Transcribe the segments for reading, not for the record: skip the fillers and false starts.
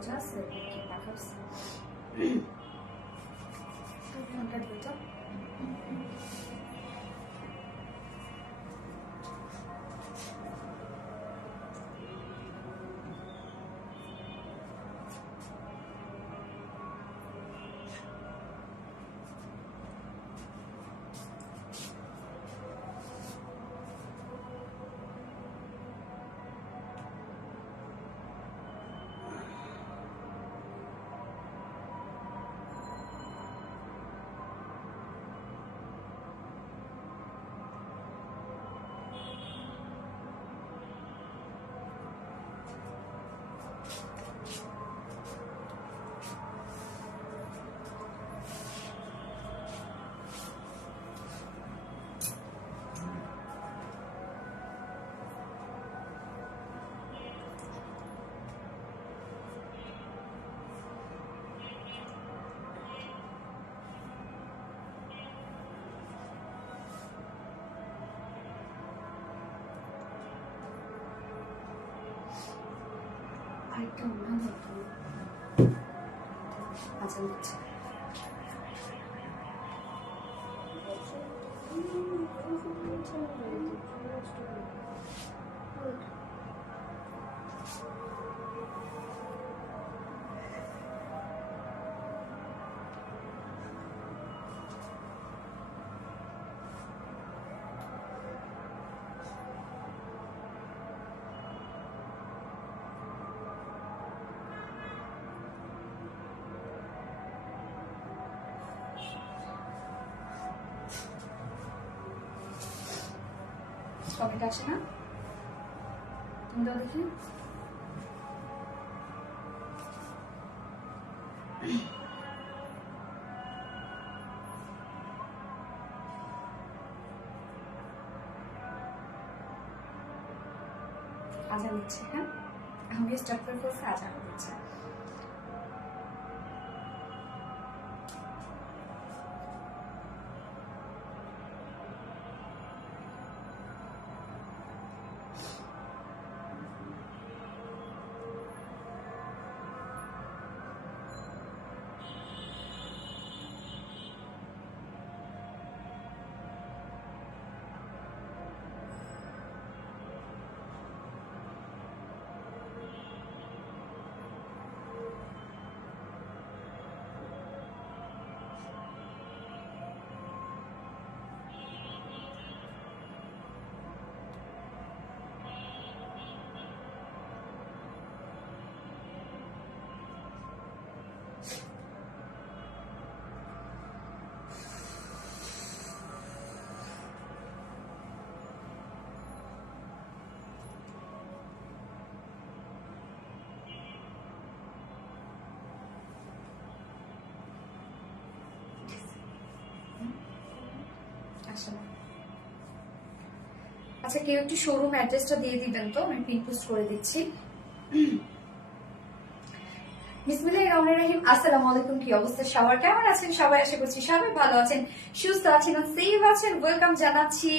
সোজা আছে পাঠাচ্ছি ঘন্টা দুটো আরেকটা ওনা দেখো আচ্ছা আচ্ছা কমেন্ট আসে না তুমি তো দেখি আজান দিচ্ছে হ্যাঁ আমি স্টার্ট করে ফেলছি আজান দিচ্ছে আচ্ছা কেউ একটু শোরুম অ্যাড্রেসটা দিয়ে দিবেন তো আমি পিন পোস্ট করে দিচ্ছি বিসমিল্লাহির রহমানির রহিম আসসালামু আলাইকুম কি অবস্থা সবার কেমন আছেন সবাই আশা করছি সবাই ভালো আছেন সুস্থ আছেন আর সেফ আছেন ওয়েলকাম জানাচ্ছি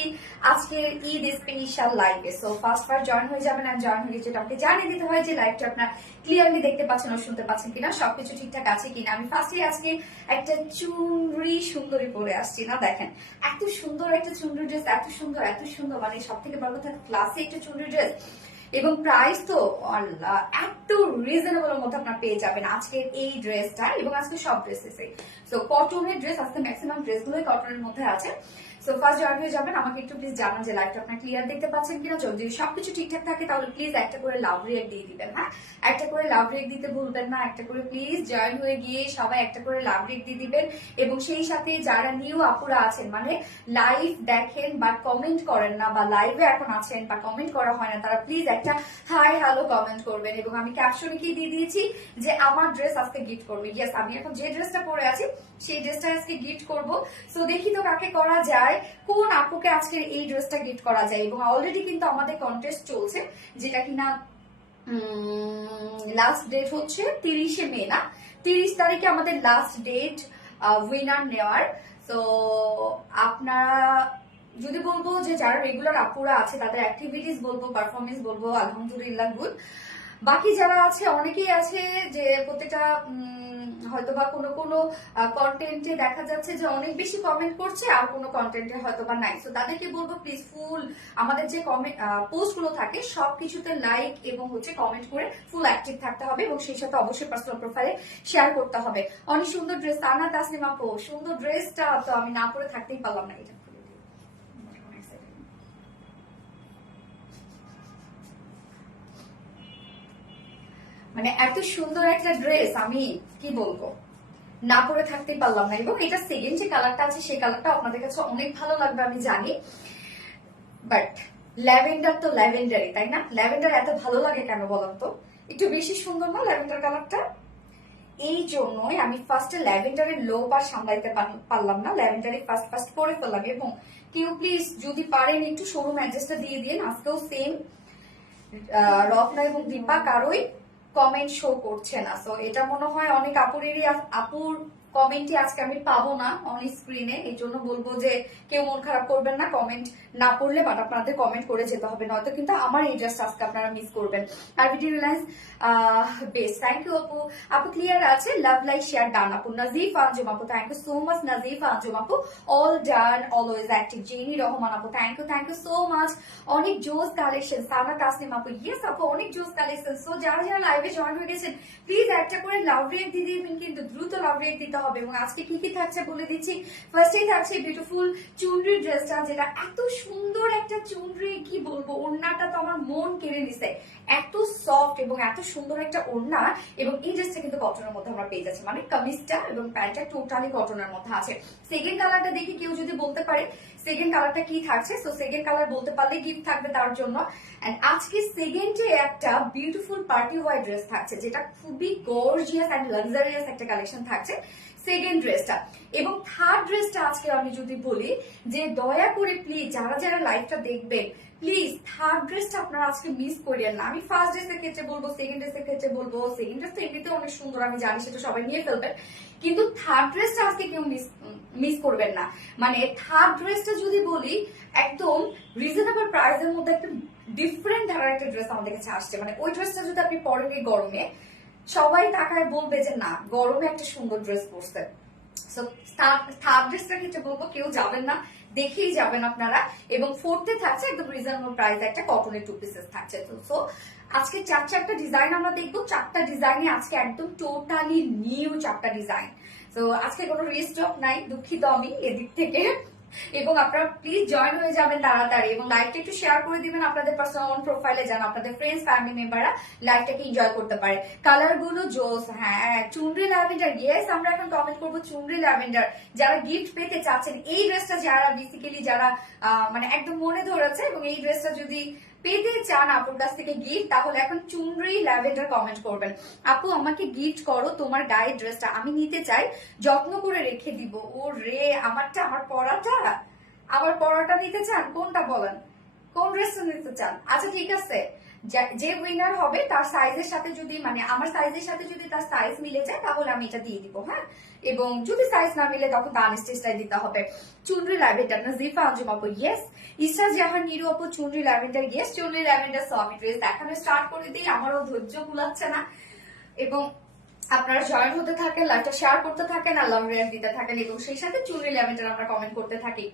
আজকের ঈদ স্পেশাল লাইভে সো ফার্স্ট জয়েন হয়ে যাবেন আমি জয়েন হয়ে যেটা আমাকে জানিয়ে দিতে হয় যে লাইভটা আপনার ক্লিয়ারলি দেখতে পাচ্ছেন ও শুনতে পাচ্ছেন কিনা সবকিছু ঠিকঠাক আছে কিনা আমি ফার্স্টে আজকে একটা চুনরি সুন্দরী পরে আসছি না দেখেন এত সুন্দর একটা চুনরি ড্রেস এত সুন্দর মানে সব থেকে বড় কথা ক্লাসে একটা চুনরি ড্রেস এবং প্রাইস তো আল্লাহ এত রিজনেবল মধ্যে আপনার পেয়ে যাবেন আজকের এই ড্রেসটা এবং আজকে সব ড্রেসেসে সো কটনের ড্রেস আজকে ম্যাক্সিমাম ড্রেসগুলোই কটনের মধ্যে আছে সো ফার্স্ট জয়েন হয়ে যাবেন আমাকে একটু প্লিজ জানান যে লাইভটা আপনার ক্লিয়ার দেখতে পাচ্ছেন কিনা যদি সবকিছু ঠিকঠাক থাকে তাহলে প্লিজ একটা করে লাভ রিয়েক্ট দিয়ে দিবেন হ্যাঁ একটা করে লাভ রিয়েক্ট দিতে ভুলবেন না একটা করে প্লিজ জয়েন হয়ে গিয়ে সবাই একটা করে লাভ রিয়েক্ট দিয়ে দিবেন এবং সেই সাথে যারা নিউ আপুরা আছেন মানে লাইভ দেখেন বা কমেন্ট করেন না বা লাইভে এখন আছেন বা কমেন্ট করা হয় না তারা প্লিজ একটা হাই হ্যালো কমেন্ট করবেন এবং আমি ক্যাপশনে কি দিয়ে দিয়েছি যে আমার ড্রেস আজকে গিফট করবে ইয়েস আমি এখন যে ড্রেসটা পরে আছি সেই ড্রেসটা আজকে গিফট করব সো দেখি তো কাকে করা যায় কোন আপুকে আজকে এই ড্রেসটা গিফট করা যায় এবং অলরেডি কিন্তু আমাদের কন্টেস্ট চলছে যেটা কিনা লাস্ট ডেট হচ্ছে 30শে মে না 30 তারিখে আমাদের লাস্ট ডেট উইনার নেওয়ার তো আপনারা যদি বলবো যে যারা রেগুলার আপুরা আছে তাদের অ্যাক্টিভিটিস বলবো পারফরমেন্স বলবো আলহামদুলিল্লাহ গুড বাকি যারা আছে অনেকেই আছে যে প্রত্যেকটা হয়তোবা কোনো কোনো কন্টেন্টে দেখা যাচ্ছে যে অনেক বেশি কমেন্ট করছে, আর কোনো কন্টেন্টে হয়তোবা নাই। তো তাদেরকে বলবো প্লিজ ফুল আমাদের যে কমেন্ট পোস্ট গুলো থাকে সবকিছুতে লাইক এবং হচ্ছে কমেন্ট করে ফুল অ্যাক্টিভ থাকতে হবে, এবং সেই সাথে অবশ্যই পার্সোনাল প্রোফাইলে শেয়ার করতে হবে। অনেক সুন্দর ড্রেস, তানা তাসনিম আপু, সুন্দর ড্রেসটা তো আমি না পরে থাকতেই পারলাম না। এটা মানে এত সুন্দর একটা ড্রেস, আমি কি বলবো, না পরে থাকতে পারলাম না। এবং এটা সেকেন্ড যে কালারটা আছে সেই কালারটা আপনাদের কাছে অনেক ভালো লাগবে আমি জানি, বাট ল্যাভেন্ডার তো ল্যাভেন্ডারই, তাই না? ল্যাভেন্ডার এত ভালো লাগে কেন বলেন তো? একটু বেশি সুন্দর না ল্যাভেন্ডার কালারটা? এই জন্যই আমি ফার্স্টে ল্যাভেন্ডারের লো আর সামলাইতে পারলাম না, ল্যাভেন্ডারে ফার্স্ট করে ফেললাম। এবং কেউ প্লিজ যদি পারেন একটু শোরুম অ্যাড্রেসটা দিয়ে দিন। আজকেও সেম রত্না এবং দীপা কারোই কমেন্ট শো করছে না। সো এটা মনে হয় অনেক আপুর কমেন্টই আজকে আমি পাবো না অন স্ক্রিনে। এই জন্য বলবো যে কেউ মন খারাপ করবেন না কমেন্ট না পড়লে, বাট আপনাদের কমেন্ট করে যেতে হবে, নয়তো কিন্তু আমার এই ড্রেসটা আজকে আপনারা মিস করবেন। আর video Reliance best, thank you আপু। আপু ক্লিয়ার আছে, লাভ লাইক শেয়ার ডান আপু। নাজিফ আঞ্জুম আপু, thank you so much. Nazif Anjum আপু all done, always active. Jenny Rahman আপু, থ্যাংক ইউ সো মাচ। অনেক জোস কালেকশন। সানা তাসনিম আপু, ইয়েস আপু অনেক জোস কালেকশন। সো যারা যারা লাইভে জয়েন হয়ে গেছেন প্লিজ একটা করে লাভ রিয়েক্ট দিয়ে দিবেন, কিন্তু দ্রুত লাভ রিয়েক্ট দিতে হবে। এবং আজকে কি কি থাকছে বলে দিচ্ছি। ফার্স্টেই থাকছে বিউটিফুল চুনরি ড্রেসটা, যেটা এত সুন্দর একটা চুনরি, কি বলবো, ওড়নাটা তো আমার মন কেড়ে নিছে, এত সফট এবং এত সুন্দর একটা ওড়না। এবং এই ড্রেসটা কিন্তু কটনের মধ্যে আমরা পেয়ে যাচ্ছি, মানে কামিজটা এবং প্যান্টটা টোটালি কটনের মধ্যে আছে। সেকেন্ড কালারটা দেখি কেউ যদি বলতে পারে সেকেন্ড কালারটা কি থাকছে। সো সেকেন্ড কালার বলতে পারলে গিফট থাকবে তার জন্য। এন্ড আজকে সেকেন্ডে একটা বিউটিফুল পার্টি ওয়ার ড্রেস থাকছে, যেটা খুবই গর্জিয়াস এন্ড লাক্সারিয়াস একটা কালেকশন থাকছে সেকেন্ড ড্রেসটা। এবং থার্ড ড্রেসটা আজকে আমি যদি বলি যে দয়া করে প্লিজ যারা যারা লাইভটা দেখবেন প্লিজ থার্ড ড্রেসটা আপনারা আজকে মিস করিয়েন না। আমি ফার্স্ট ড্রেসের ক্ষেত্রে বলবো, সেকেন্ড ড্রেসের ক্ষেত্রে বলবো, সেকেন্ড ড্রেস তো এমনিতে অনেক সুন্দর আমি জানি, সেটা সবাই নিয়ে ফেলবেন, কিন্তু থার্ড ড্রেসটা আজকে কেউ মিস করবেন না। মানে থার্ড ড্রেসটা যদি বলি একদম রিজনেবল প্রাইসের মধ্যে একটা ডিফারেন্ট ধারার একটা ড্রেস আমাদের কাছে আসছে। মানে ওই ড্রেসটা যদি আপনি পরেন এই গরমে, সবাই তাকায় বলবে যে না গরমে একটা সুন্দর ড্রেস পরছে। সো থার্ড ড্রেসটার ক্ষেত্রে বলবো কেউ যাবেন না, দেখেই যাবেন আপনারা। এবং ফোর্থে থাকছে একদম রিজনেবল প্রাইস একটা কটনের 2 পিসেস থাকছে। তো আজকে চারটা ডিজাইন আমরা দেখবো, চারটা ডিজাইনে আজকে একদম টোটালি নিউ চারটা ডিজাইন। তো আজকে কোনো রিস্টক নাই, দুঃখিত আমি এদিক থেকে। এবং আপনারা প্লিজ জয়েন হয়ে যাবেন তাড়াতাড়ি, এবং লাইভটা একটু শেয়ার করে দিবেন আপনাদের পার্সোনাল প্রোফাইলে, যেন আপনাদের ফ্রেন্ডস ফ্যামিলি মেম্বাররা লাইভটাকে এনজয় করতে পারে। কালার গুলো জোস, হ্যাঁ চুনরি ল্যাভেন্ডার, ইয়েস আমরা এখন কমেন্ট করবো চুনরি ল্যাভেন্ডার। যারা গিফট পেতে চাচ্ছেন এই ড্রেসটা, যারা বেসিক্যালি যারা মানে একদম মনে ধরেছে এবং এই ড্রেসটা যদি পেতে চান আপুর কাছ থেকে গিফট, তাহলে এখন চুনরি ল্যাভেন্ডার কমেন্ট করবেন। আপু আমাকে গিফট করো তোমার গায়ের ড্রেসটা, আমি নিতে চাই, যত্ন করে রেখে দিব। ও রে, আমার পরাটা নিতে চান? কোনটা বলেন, কোন ড্রেসটা নিতে চান? আচ্ছা ঠিক আছে, যে উইনার হবে তার সাইজের সাথে যদি, মানে আমার সাইজের সাথে যদি তার সাইজ মিলে যায় তাহলে আমি এটা দিয়ে দিব, হ্যাঁ। এবং যদি সাইজ না মিলে তখন তার স্টেজটাই দিতে হবে। চুনরি ল্যাভেন্ডার, নাজিফা আঞ্জুম আপু ইয়েস। ইসরা জাহান নিরু আপু chunri lavender yes. Chunri lavender soft dress দেখানো স্টার্ট করে দিই, আমারও ধৈর্য কুলাচ্ছে না। এবং আপনারা জয়েন হতে থাকেন, লাইভটা শেয়ার করতে থাকেন, আর লাভ রিয়াক্ট দিতে থাকেন, এবং সেই সাথে চুনরি ল্যাভেন্ডার আমরা কমেন্ট করতে থাকি।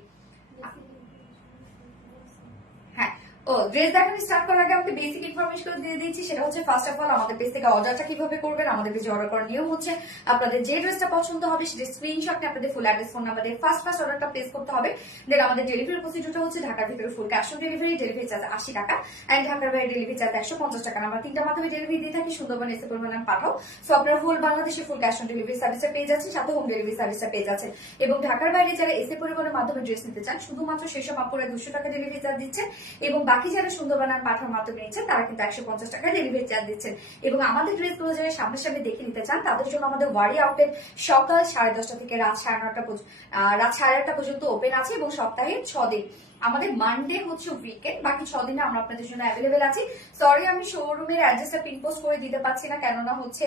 হ্যাঁ, ও ড্রেস দেখানো স্টার্ট করার আগে আমাকে বেসিক ইনফরমেশন দিয়ে দিয়েছি। সেটা হচ্ছে ফার্স্ট অফ অল আমাদের পেজ থেকে অর্ডারটা কিভাবে করবেন। আমাদের পেজে অর্ডার করার নিয়ম হচ্ছে আপনাদের যে ড্রেসটা পছন্দ হবে সেটা স্ক্রিনশট নিয়ে আপনাদের ফুল অ্যাড্রেস ফোন নাম্বার দিয়ে ফার্স্ট অর্ডারটা প্লেস করতে হবে। দেন আমাদের ডেলিভারি প্রসিডিউরটা হচ্ছে ঢাকার ভিতরে full cash on delivery charge 80 টাকা, এন্ড ঢাকার বাইরে ডেলিভারি চার্জ 150 টাকা। আমরা 3টা মাধ্যমে ডেলিভারি দিয়ে থাকি, সুন্দরবন এসে পরিমাণ পাঠাও। সো আপনারা ফুল বাংলাদেশে ফুল ক্যাশ অন ডেলিভারি সার্ভিসটা পেয়ে যাচ্ছেন, সাথে হোম ডেলিভারি সার্ভিসটা পেয়ে যাচ্ছেন। এবং ঢাকার বাইরে যারা এসে পরিমাণের মাধ্যমে ড্রেস নিতে চান, শুধুমাত্র সেসব আপুরা 200 টাকা ডেলিভারি চার্জ দিচ্ছেন, এবং বাকি যারা সুন্দরবন পাঠার মাধ্যমে নিচ্ছেন তারা কিন্তু 150 টাকা ডেলিভারি চার্জ দিচ্ছেন। এবং আমাদের ড্রেসগুলো যারা সামনে দেখে নিতে চান তাদের জন্য আমাদের ওয়ারি আউটলেট সকাল 10:30 থেকে রাত 8:30 পর্যন্ত ওপেন আছে, এবং সপ্তাহে 6 দিন। আমাদের মানডে হচ্ছে উইকেন্ড, বাকি 6 দিনে আমরা আপনাদের জন্য অ্যাভেলেবেল আছি। সরি আমি শোরুমের অ্যাড্রেসটা পিন পোস্ট করে দিতে পারছি না, কেননা হচ্ছে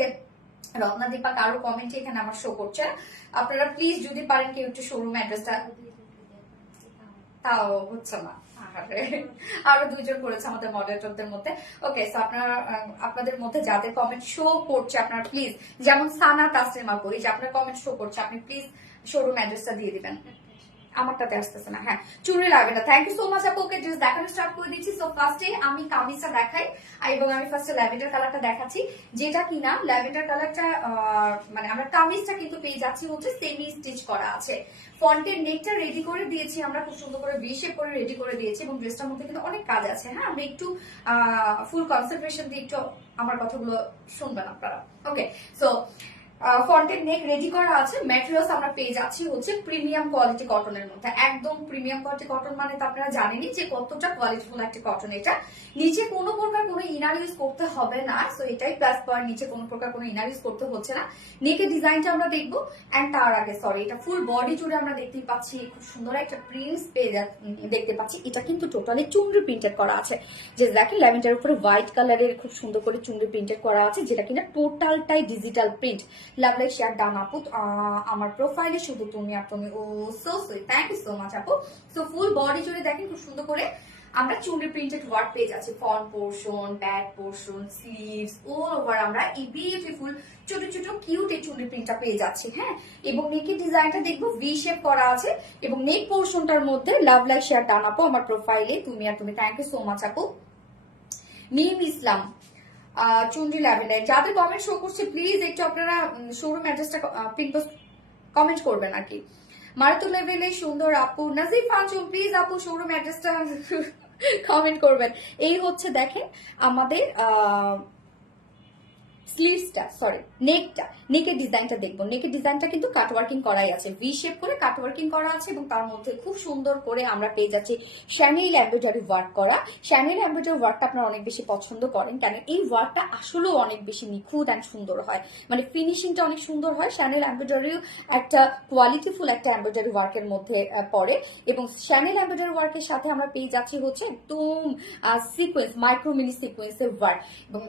রত্না দীপা কারো কমেন্টে এখানে আমার শো করছে। আপনারা প্লিজ যদি পারেন কেউ একটু শোরুম অ্যাড্রেসটা, তাও হচ্ছে না। আরো দুইজন করেছে আমাদের মডারেটরদের মধ্যে। ওকে, সো আপনাদের মধ্যে যাদের কমেন্ট শো করছে আপনারা প্লিজ, যেমন সানা তাসলিমা করি, যে আপনার কমেন্ট শো করছে, আপনি প্লিজ শোরুম অ্যাড্রেসটা দিয়ে দিবেন। আমারটাতে আসতেছে না। হ্যাঁ, চুরি লাগবে না। থ্যাংক ইউ সো মাচ আপু। ওকে, ড্রেস দেখানো স্টার্ট করে দিচ্ছি। সো ফার্স্টে আমি কামিজটা দেখাই, এবং আমি ফার্স্টে ল্যাভেন্ডার কালারটা দেখাচ্ছি, যেটা কিনা ল্যাভেন্ডার কালারটা মানে আমরা কামিজটা কিন্তু পেয়ে যাচ্ছি হচ্ছে সেমি স্টিচ করা আছে। ফন্টের নেকটা রেডি করে দিয়েছি আমরা, খুব সুন্দর করে ভি শেপ করে রেডি করে দিয়েছি, এবং ড্রেসটার মধ্যে কিন্তু অনেক কাজ আছে। হ্যাঁ, আমরা একটু ফুল কনসেন্ট্রেশন দিয়ে একটু আমার কথাগুলো শুনবেন আপনারা। ওকে, সো ফন্টের নেক রেডি করা আছে। ম্যাটেরিয়ালস আমরা পেয়ে যাচ্ছি হচ্ছে প্রিমিয়াম কোয়ালিটি কটনের মধ্যে। একদম প্রিমিয়াম কোয়ালিটি কটন মানে তো আপনারা জানেনই যে কতটা কোয়ালিটিফুল একটা কটন এটা। নিচে কোনো প্রকার কোনো ইনার ইউজ করতে হবে না, সো এটাই প্লাস পয়েন্ট। নিচে কোনো প্রকার কোনো ইনার ইউজ করতে হচ্ছে না। নেকের ডিজাইনটা আমরা দেখবো, এন্ড তার আগে সরি, এটা ফুল বডি জুড়ে আমরা দেখতেই পাচ্ছি খুব সুন্দর একটা প্রিন্টস পেয়ে দেখতে পাচ্ছি। এটা কিন্তু টোটালি চুনরি প্রিন্টেড করা আছে, যে দেখেন ল্যাভেন্ডার উপরে হোয়াইট কালারের খুব সুন্দর করে চুনরি প্রিন্টেড করা আছে, যেটা কিনা টোটালটাই digital print. Love like share done আপু, আমার প্রোফাইলে শুধু তুমি আর তুমি। ও so sweet, thank you so much আপু। সো ফুল বডি জুড়ে দেখেন খুব সুন্দর করে আমরা চুনরি প্রিন্টেড ওয়ার্ক পেয়ে যাচ্ছি। Front portion, back portion, sleeves, all over আমরা এই বিউটিফুল ছোট ছোট কিউট এই চুনরি প্রিন্টটা পেয়ে যাচ্ছি। হ্যাঁ, এবং নেকের ডিজাইনটা দেখবো ভি শেপ করা আছে, এবং নেক পোর্শনটার মধ্যে লাভ লাইক শেয়ার ডান আপু, আমার প্রোফাইলে তুমি আর তুমি। থ্যাংক ইউ সো মাচ আপু। মিম ইসলাম, চুনরি ল্যাভেন্ডার, যাদের কমেন্ট শো করছে প্লিজ একটু আপনারা শোরুম অ্যাড্রেসটা কমেন্ট করবেন আর কি। মারাত্মক লেভেলে সুন্দর আপু। নাজিফ আঞ্চল, প্লিজ আপু শোরুম অ্যাড্রেসটা কমেন্ট করবেন। এই হচ্ছে দেখেন আমাদের স্লিভসটা, সরি নেকটা, নেকের ডিজাইনটা দেখবো। নেকের ডিজাইনটা কিন্তু কাটওয়ার্কিং করাই আছে, ভি শেপ করে কাটওয়ার্কিং করা আছে, এবং তার মধ্যে খুব সুন্দর করে আমরা পেয়ে যাচ্ছি শ্যানেল এমব্রয়ডারি ওয়ার্ক করা। শ্যানেল এমব্রয়ডারি ওয়ার্কটা আপনারা অনেক বেশি পছন্দ করেন, কারণ এই ওয়ার্কটা আসলেও অনেক বেশি নিখুঁত অ্যান্ড সুন্দর হয়, মানে ফিনিশিংটা অনেক সুন্দর হয়। শ্যানেল এমব্রয়ডারিও একটা কোয়ালিটিফুল একটা এমব্রয়ডারি ওয়ার্কের মধ্যে পড়ে, এবং শ্যানেল এমব্রয়ডারি ওয়ার্কের সাথে আমরা পেয়ে যাচ্ছি হচ্ছে একদম সিকোয়েন্স, মাইক্রো মিনি সিকোয়েন্সের ওয়ার্ক, এবং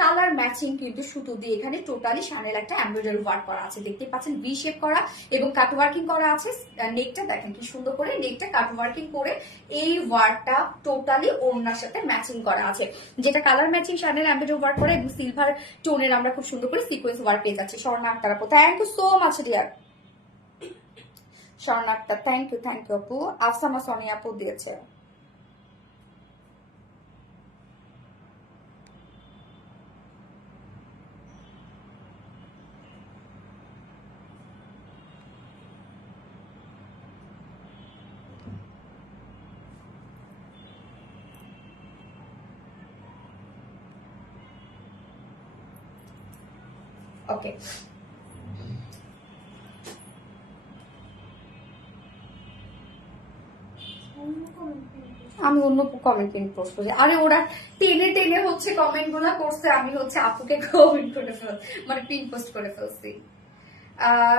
কালার ম্যাচিং কিন্তু সুতো দিয়ে এখানে টোটালি শ্যানেল একটা এমব্রয়ডারি ওয়ার্ক করা আছে। দেখতে পাচ্ছেন ভি শেপ করা এবং কাট ওয়ার্কিং করা আছে। নেকটা দেখেন কি সুন্দর করে নেকটা কাট ওয়ার্কিং করে এই ওয়ার্কটা টোটালি ওড়নার সাথে ম্যাচিং করা আছে, যেটা colour matching channel embroidery work করে, এবং সিলভার টোনের আমরা খুব সুন্দর করে সিকোয়েন্স ওয়ার্ক পেয়ে যাচ্ছি। স্বর্ণা আক্তার আপু, thank you so much dear. Swarna Akter, thank you আপু। আফসামা সোনি আপু দিয়েছে। ওকে, আমি অন্য কমেন্ট পিন পোস্ট করছি। আরে ওরা টেনে টেনে হচ্ছে কমেন্ট গুলা করছে, আমি হচ্ছে আপুকে কমেন্ট করে মানে পিন পোস্ট করে ফেলছি।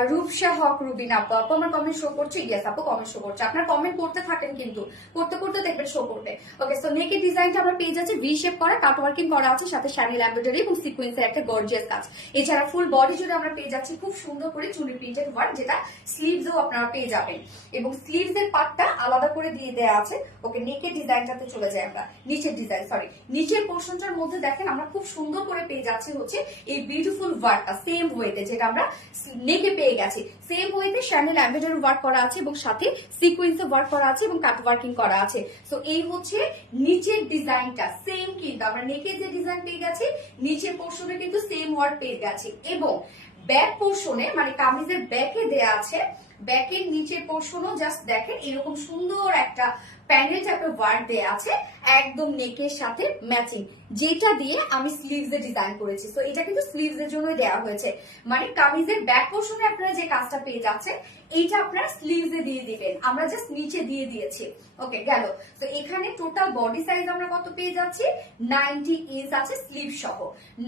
রূপসা হক রুবিন আপু, আপু আমার কমেন্ট শো করছে? ইয়েস আপু কমেন্ট শো করছে। আপনার কমেন্ট করতে থাকেন, কিন্তু করতে করতে দেখবেন শো করবে। ওকে, সো নেকের ডিজাইনটা আমরা পেয়ে যাচ্ছি ভি শেপ করা, কাট ওয়ার্কিং করা আছে, সাথে শ্যানেল এমব্রয়ডারি এবং সিকোয়েন্সের একটা গর্জিয়াস কাজ। এছাড়া ফুল বডি জুড়ে আমরা পেয়ে যাচ্ছি খুব সুন্দর করে চুনি প্রিন্টেড ওয়ার্ক, যেটা স্লিভসও আপনারা পেয়ে যাবেন, এবং স্লিভস এর পার্টটা আলাদা করে দিয়ে দেওয়া আছে। ওকে, নেকের ডিজাইনটাতে চলে যাই আমরা। নিচের ডিজাইন, সরি নিচের পোর্শনটার মধ্যে দেখেন আমরা খুব সুন্দর করে পেয়ে যাচ্ছি হচ্ছে এই বিউটিফুল ওয়ার্কটা সেম ওয়েতে, যেটা আমরা নেকে পেয়ে গেছি। সেম ওয়েতে শ্যানেল এমব্রয়ডারি ওয়ার্ক করা আছে, এবং সাথে সিকোয়েন্সে ওয়ার্ক করা আছে, এবং কাট ওয়ার্কিং করা আছে। সো এই হচ্ছে নিচের ডিজাইনটা সেম, কিন্তু আমরা নেকে যে ডিজাইন পেয়ে গেছি নিচের পোর্শনে কিন্তু সেম ওয়ার্ক পেয়ে গেছি, এবং ব্যাক পোর্শনে মানে কামিজের ব্যাকে দেয়া আছে, ব্যাকের নিচের পোর্শনও জাস্ট দেখেন এরকম সুন্দর একটা প্যানেল টাইপের ওয়ার্ক দেয়া আছে, একদম নেকের সাথে ম্যাচিং, যেটা দিয়ে আমি স্লিভস এ ডিজাইন করেছি। তো এটা কিন্তু স্লিভস এর জন্য দেওয়া হয়েছে, মানে কামিজের ব্যাক পোর্শনে আপনারা যে কাজটা পেয়ে যাচ্ছেন এইটা আপনারা স্লিভস এ দিয়ে দিবেন, আমরা জাস্ট নিচে দিয়ে দিয়েছি। ওকে, গেল। তো এখানে টোটাল বডি সাইজ আমরা কত পেয়ে যাচ্ছি? 90 ইঞ্চ আছে স্লিভ সহ,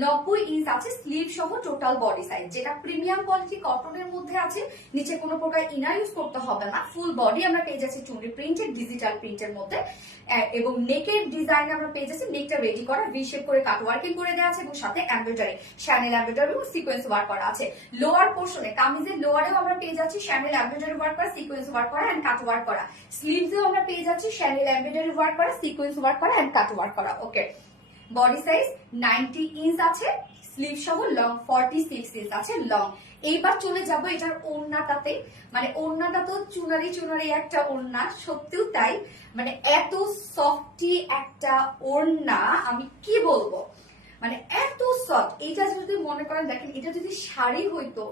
90 ইঞ্চ আছে স্লিভ সহ টোটাল বডি সাইজ, যেটা প্রিমিয়াম কোয়ালিটি কটনের মধ্যে আছে। নিচে কোনো প্রকার ইনার ইউজ করতে হবে না, ফুল বডি আমরা পেয়ে যাচ্ছি চুনরি প্রিন্টেড ডিজিটাল প্রিন্টের মধ্যে, এবং নেকের ডিজাইন আমরা পেয়ে যাচ্ছি নেকটা রেডি করা ভি শেপ করে কাট ওয়ার্কিং করে দেওয়া আছে এবং সাথে এমব্রয়ডারি, শ্যানেল এমব্রয়ডারি এবং সিকোয়েন্স ওয়ার্ক করা আছে। লোয়ার পোর্শনে কামিজের লোয়ারেও আমরা পেয়ে যাচ্ছি শ্যানেল এমব্রয়ডারি ওয়ার্ক করা, সিকোয়েন্স ওয়ার্ক করা এন্ড কাট ওয়ার্ক করা। স্লিভসেও আমরা পেয়ে যাচ্ছি শ্যানেল এমব্রয়ডারি ওয়ার্ক করা, সিকোয়েন্স ওয়ার্ক করা এন্ড কাট ওয়ার্ক করা। ওকে, বডি সাইজ 90 ইঞ্চ আছে, স্লিভ সহ লং 46 ইঞ্চ আছে লং। এইবার চলে যাব এটার ওড়নাটাতে, মানে ওড়নাটা তো চুনারি চুনারি একটা ওড়না, সত্যিও তাই, মানে এত সফটি একটা ওড়না, আমি কি বলবো, মানে এত সফট। এটা যদি মনে করেন, দেখেন এটা যদি শাড়ি হইতো,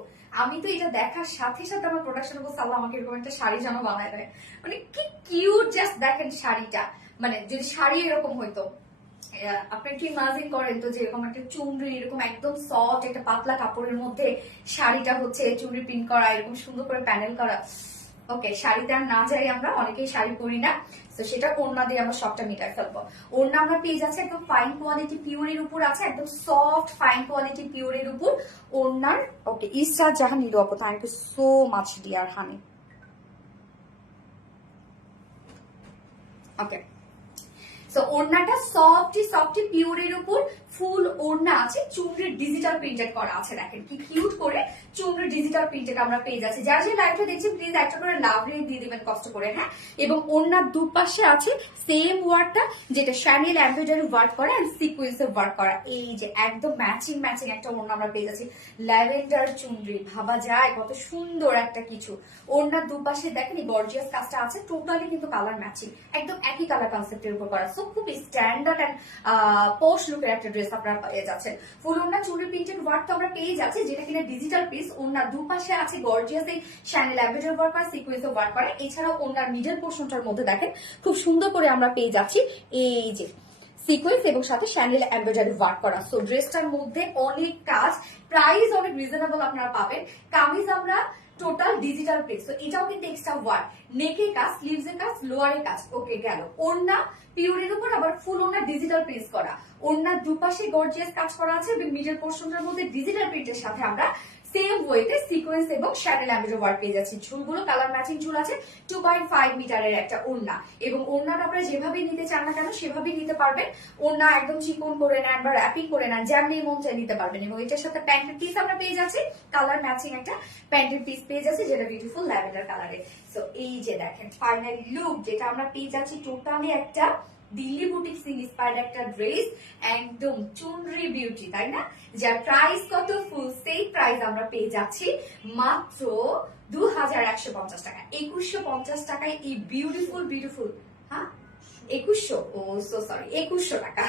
আমি তো এটা দেখার সাথে সাথে আমার প্রোডাকশন বলছে আল্লাহ আমাকে এরকম একটা শাড়ি যেন বানায় দেয়, মানে কি কিউট, জাস্ট দেখেন শাড়িটা, মানে যদি শাড়ি এরকম হইতো, আপনি একটু ইমাজিন করেন তো যে এরকম একটা চুনরি, এরকম একদম সফট একটা পাতলা কাপড়ের মধ্যে শাড়িটা হচ্ছে চুনরি প্রিন্ট করা, এরকম সুন্দর করে প্যানেল করা। ওকে, শাড়িতে আর না যাই আমরা, অনেকেই শাড়ি পরি না, তো সেটা ওড়না দিয়ে আমরা সবটা মিটায় ফেলবো। ওড়না আমরা পেয়ে যাচ্ছি একদম ফাইন কোয়ালিটি পিওরের উপর আছে, একদম সফট ফাইন কোয়ালিটি পিওরের উপর ওড়নার। ওকে, ইসরা জাহান নিলো আপু, thank you so much dear honey. Okay, so ওড়নাটা সফটি সফটি পিওরের উপর ফুল ওড়না আছে, চুনরির ডিজিটাল প্রিন্টেড করা আছে, দেখেন কি কিউট করে চুনরির ডিজিটাল প্রিন্টেড আমরা পেয়ে যাচ্ছি। যারা যে লাইভটা দেখছি প্লিজ একটা করে লাভ রেট দিয়ে দিবেন কষ্ট করে, হ্যাঁ। এবং ওড়নার দুপাশে আছে সেম ওয়ার্কটা, যেটা শ্যানেল এমব্রয়ডারি ওয়ার্ক করা এন্ড সিকোয়েন্সের ওয়ার্ক করা। এই যে একদম ম্যাচিং ম্যাচিং একটা ওড়না আমরা পেয়ে যাচ্ছি, ল্যাভেন্ডার চুনরি, ভাবা যায় কত সুন্দর একটা কিছু। ওড়নার দুপাশে দেখেন এই গর্জিয়াস কাজটা আছে, টোটালি কিন্তু কালার ম্যাচিং, একদম একই কালার কনসেপ্টের উপর করা। সো খুব স্ট্যান্ডার্ড এন্ড পোশ লুকের একটা ড্রেস আপনারা পেয়ে যাচ্ছেন। ফুল ওড়না চুনরি প্রিন্টেড ওয়ার্ক তো আমরা পেয়ে যাচ্ছি, যেটা কিনা ডিজিটাল পিস। ওড়নার দুপাশে আছে গর্জিয়াস এই শ্যানেল এমব্রয়ডারি ওয়ার্ক করা, সিকোয়েন্স ওয়ার্ক করা। এছাড়াও ওড়নার মিডল পোর্শনটার মধ্যে দেখেন খুব সুন্দর করে আমরা পেয়ে যাচ্ছি এই যে সিকোয়েন্স এবং সাথে শ্যানেল এমব্রয়ডারি ওয়ার্ক করা। সো ড্রেসটার মধ্যে অনেক কাজ, প্রাইস অনেক রিজনেবল আপনারা পাবেন। কামিজ আমরা টোটাল ডিজিটাল প্রিন্ট, তো এটাও কিন্তু এক্সট্রা ওয়ার্ক, নেকের কাজ, স্লিভস এর কাজ, লোয়ারের কাজ। ওকে, গেল ওড়না পিওরের উপর আবার ফুল ওড়না ডিজিটাল প্রিন্ট করা, ওড়নার দুপাশে গর্জিয়াস কাজ করা আছে এবং মিডল পোর্শনটার মধ্যে ডিজিটাল প্রিন্টের সাথে আমরা সেম ওয়েতে সিকোয়েন্স এবং শ্যানেল এমব্রয়ডারি ওয়ার্ক পেয়ে যাচ্ছি। ঝুলগুলো কালার ম্যাচিং ঝুল আছে, 2.5 মিটারের একটা ওড়না, এবং ওড়নাটা আপনারা যেভাবে নিতে চান না কেন সেভাবেই নিতে পারবেন। ওড়না একদম চিকন করে নেন বা র্যাপিং করে নেন, যেমনি মন চাই নিতে পারবেন। এবং এটার সাথে প্যান্টের পিস আমরা পেয়ে যাচ্ছি, কালার ম্যাচিং একটা প্যান্টের পিস পেয়ে যাচ্ছি, যেটা বিউটিফুল ল্যাভেন্ডার কালারে। সো এই যে দেখেন ফাইনাল লুক যেটা আমরা পেয়ে যাচ্ছি, টোটালি একটা দিল্লি বুটিক ইন্সপায়ার্ড একটা ড্রেস, একদম চুনরি বিউটি, তাই না? যার প্রাইস কত, ফুল সেই প্রাইস আমরা পেয়ে যাচ্ছি মাত্র 2150 টাকা, 2150 টাকায় এই বিউটিফুল বিউটিফুল, হ্যাঁ 2100, ও সো সরি 2100 টাকা,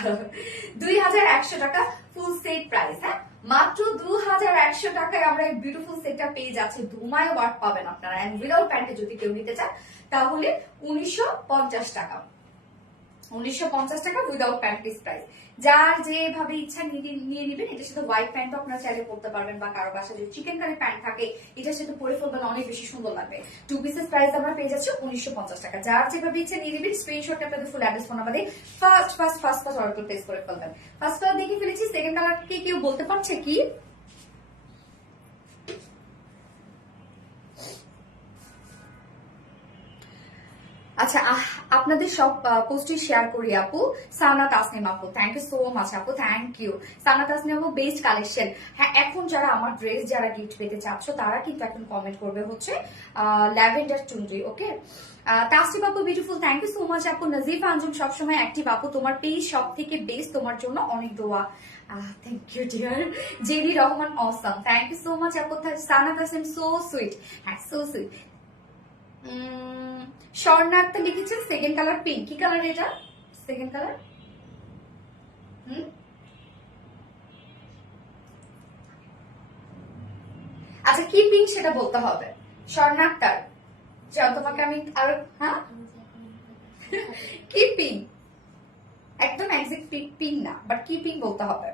2100 টাকা ফুল সেট প্রাইস, হ্যাঁ মাত্র 2100 টাকায় আমরা এই বিউটিফুল সেটটা পেয়ে যাচ্ছি। ধুমায় ওয়ার্ক পাবেন আপনারা, এন্ড উইদাউট প্যান্টে যদি কেউ নিতে চান তাহলে 1950 টাকা, 1950 টাকা উইদাউট প্যান্ট পিস প্রাইস। যার যেভাবে ইচ্ছা নিয়ে নিবেন। এটার সাথে হোয়াইট প্যান্টও আপনারা চাইলে পরতে পারবেন, বা কারো বাসায় যদি চিকেন কারি প্যান্ট থাকে এটার সাথে পরে ফেলবেন, অনেক বেশি সুন্দর লাগবে। 2 পিসের প্রাইস আমরা পেয়ে যাচ্ছি 1950 টাকা। যার যেভাবে ইচ্ছা নিয়ে নিবেন, স্ক্রিনশট আপনাদের ফুল অ্যাড্রেস ফোন নাম্বার দিয়ে ফার্স্ট অর্ডার প্লেস করে ফেলবেন। ফার্স্ট কালার দেখে ফেলেছি, সেকেন্ড কালার কি কেউ বলতে পারছে কি? আচ্ছা, আপনাদের সব পোস্টই শেয়ার করি আপু। সানা তাসনিম আপু, থ্যাংক ইউ সো মাচ আপু, থ্যাংক ইউ সানা তাসনিম আপু, বেস্ট কালেকশন। হ্যাঁ, এখন যারা আমার ড্রেস যারা গিফট পেতে চাচ্ছ তারা কিন্তু এখন কমেন্ট করবে হচ্ছে ল্যাভেন্ডার চুনরি। ওকে, তাসনিম আপু beautiful, thank you so much আপু। নাজিফা আঞ্জুম সবসময় অ্যাক্টিভ আপু, তোমার পেজ সব থেকে বেস্ট, তোমার জন্য অনেক দোয়া। Thank you dear. জেডি Rahman awesome, thank you so much আপু। সানা তাসনিম সো সুইট, হ্যাঁ সো সুইট। স্বর্ণা আক্তার লিখেছেন সেকেন্ড কালার পিঙ্ক, কি কালার এটা? সেকেন্ড কালার আচ্ছা, কি পিঙ্ক সেটা বলতে হবে। স্বর্ণা আক্তার, তোমাকে আমি আর, হ্যাঁ কি পিঙ্ক, একদম এক্সাক্ট পিঙ্ক না, বাট কি পিঙ্ক বলতে হবে।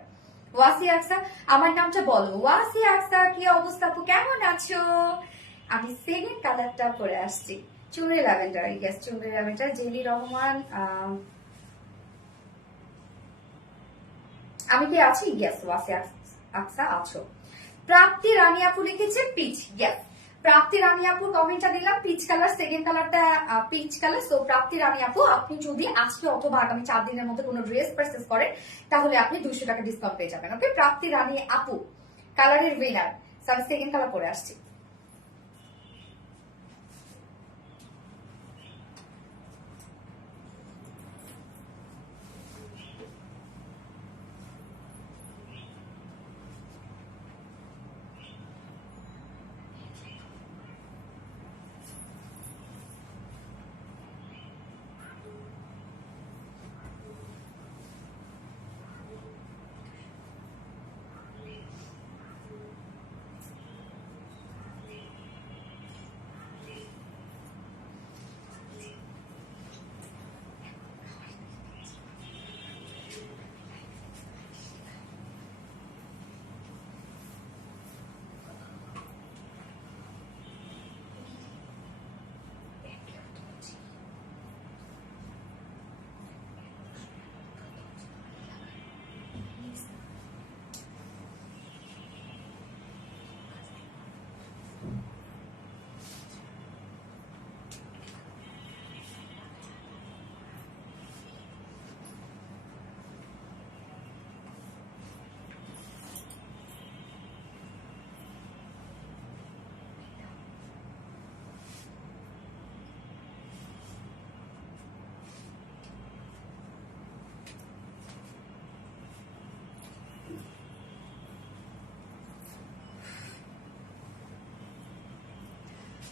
ওয়াসি আকসা, আমার নামটা বলো। ওয়াসি আকসা, কি অবস্থা আপু, কেমন আছো? আমি সেকেন্ড কালারটা পরে আসছি, chunri lavender. Yes, chunri lavender. Jelly Rahman, আমি কি আছি? ইয়েস, ওয়াসি আকসা আছো। প্রাপ্তি রানী আপু লিখেছে পিচ, ইয়েস প্রাপ্তি রানী আপুর কমেন্টটা দিলাম, পিচ কালার, সেকেন্ড কালারটা পিচ কালার। সো প্রাপ্তি রানী আপু, আপনি যদি আজকে অথবা আগামী 4 দিনের মধ্যে কোনো ড্রেস পারচেজ করেন তাহলে আপনি 200 টাকা ডিসকাউন্ট পেয়ে যাবেন। ওকে, প্রাপ্তি রানী আপু কালারের উইনার। আমি সেকেন্ড কালার পরে আসছি।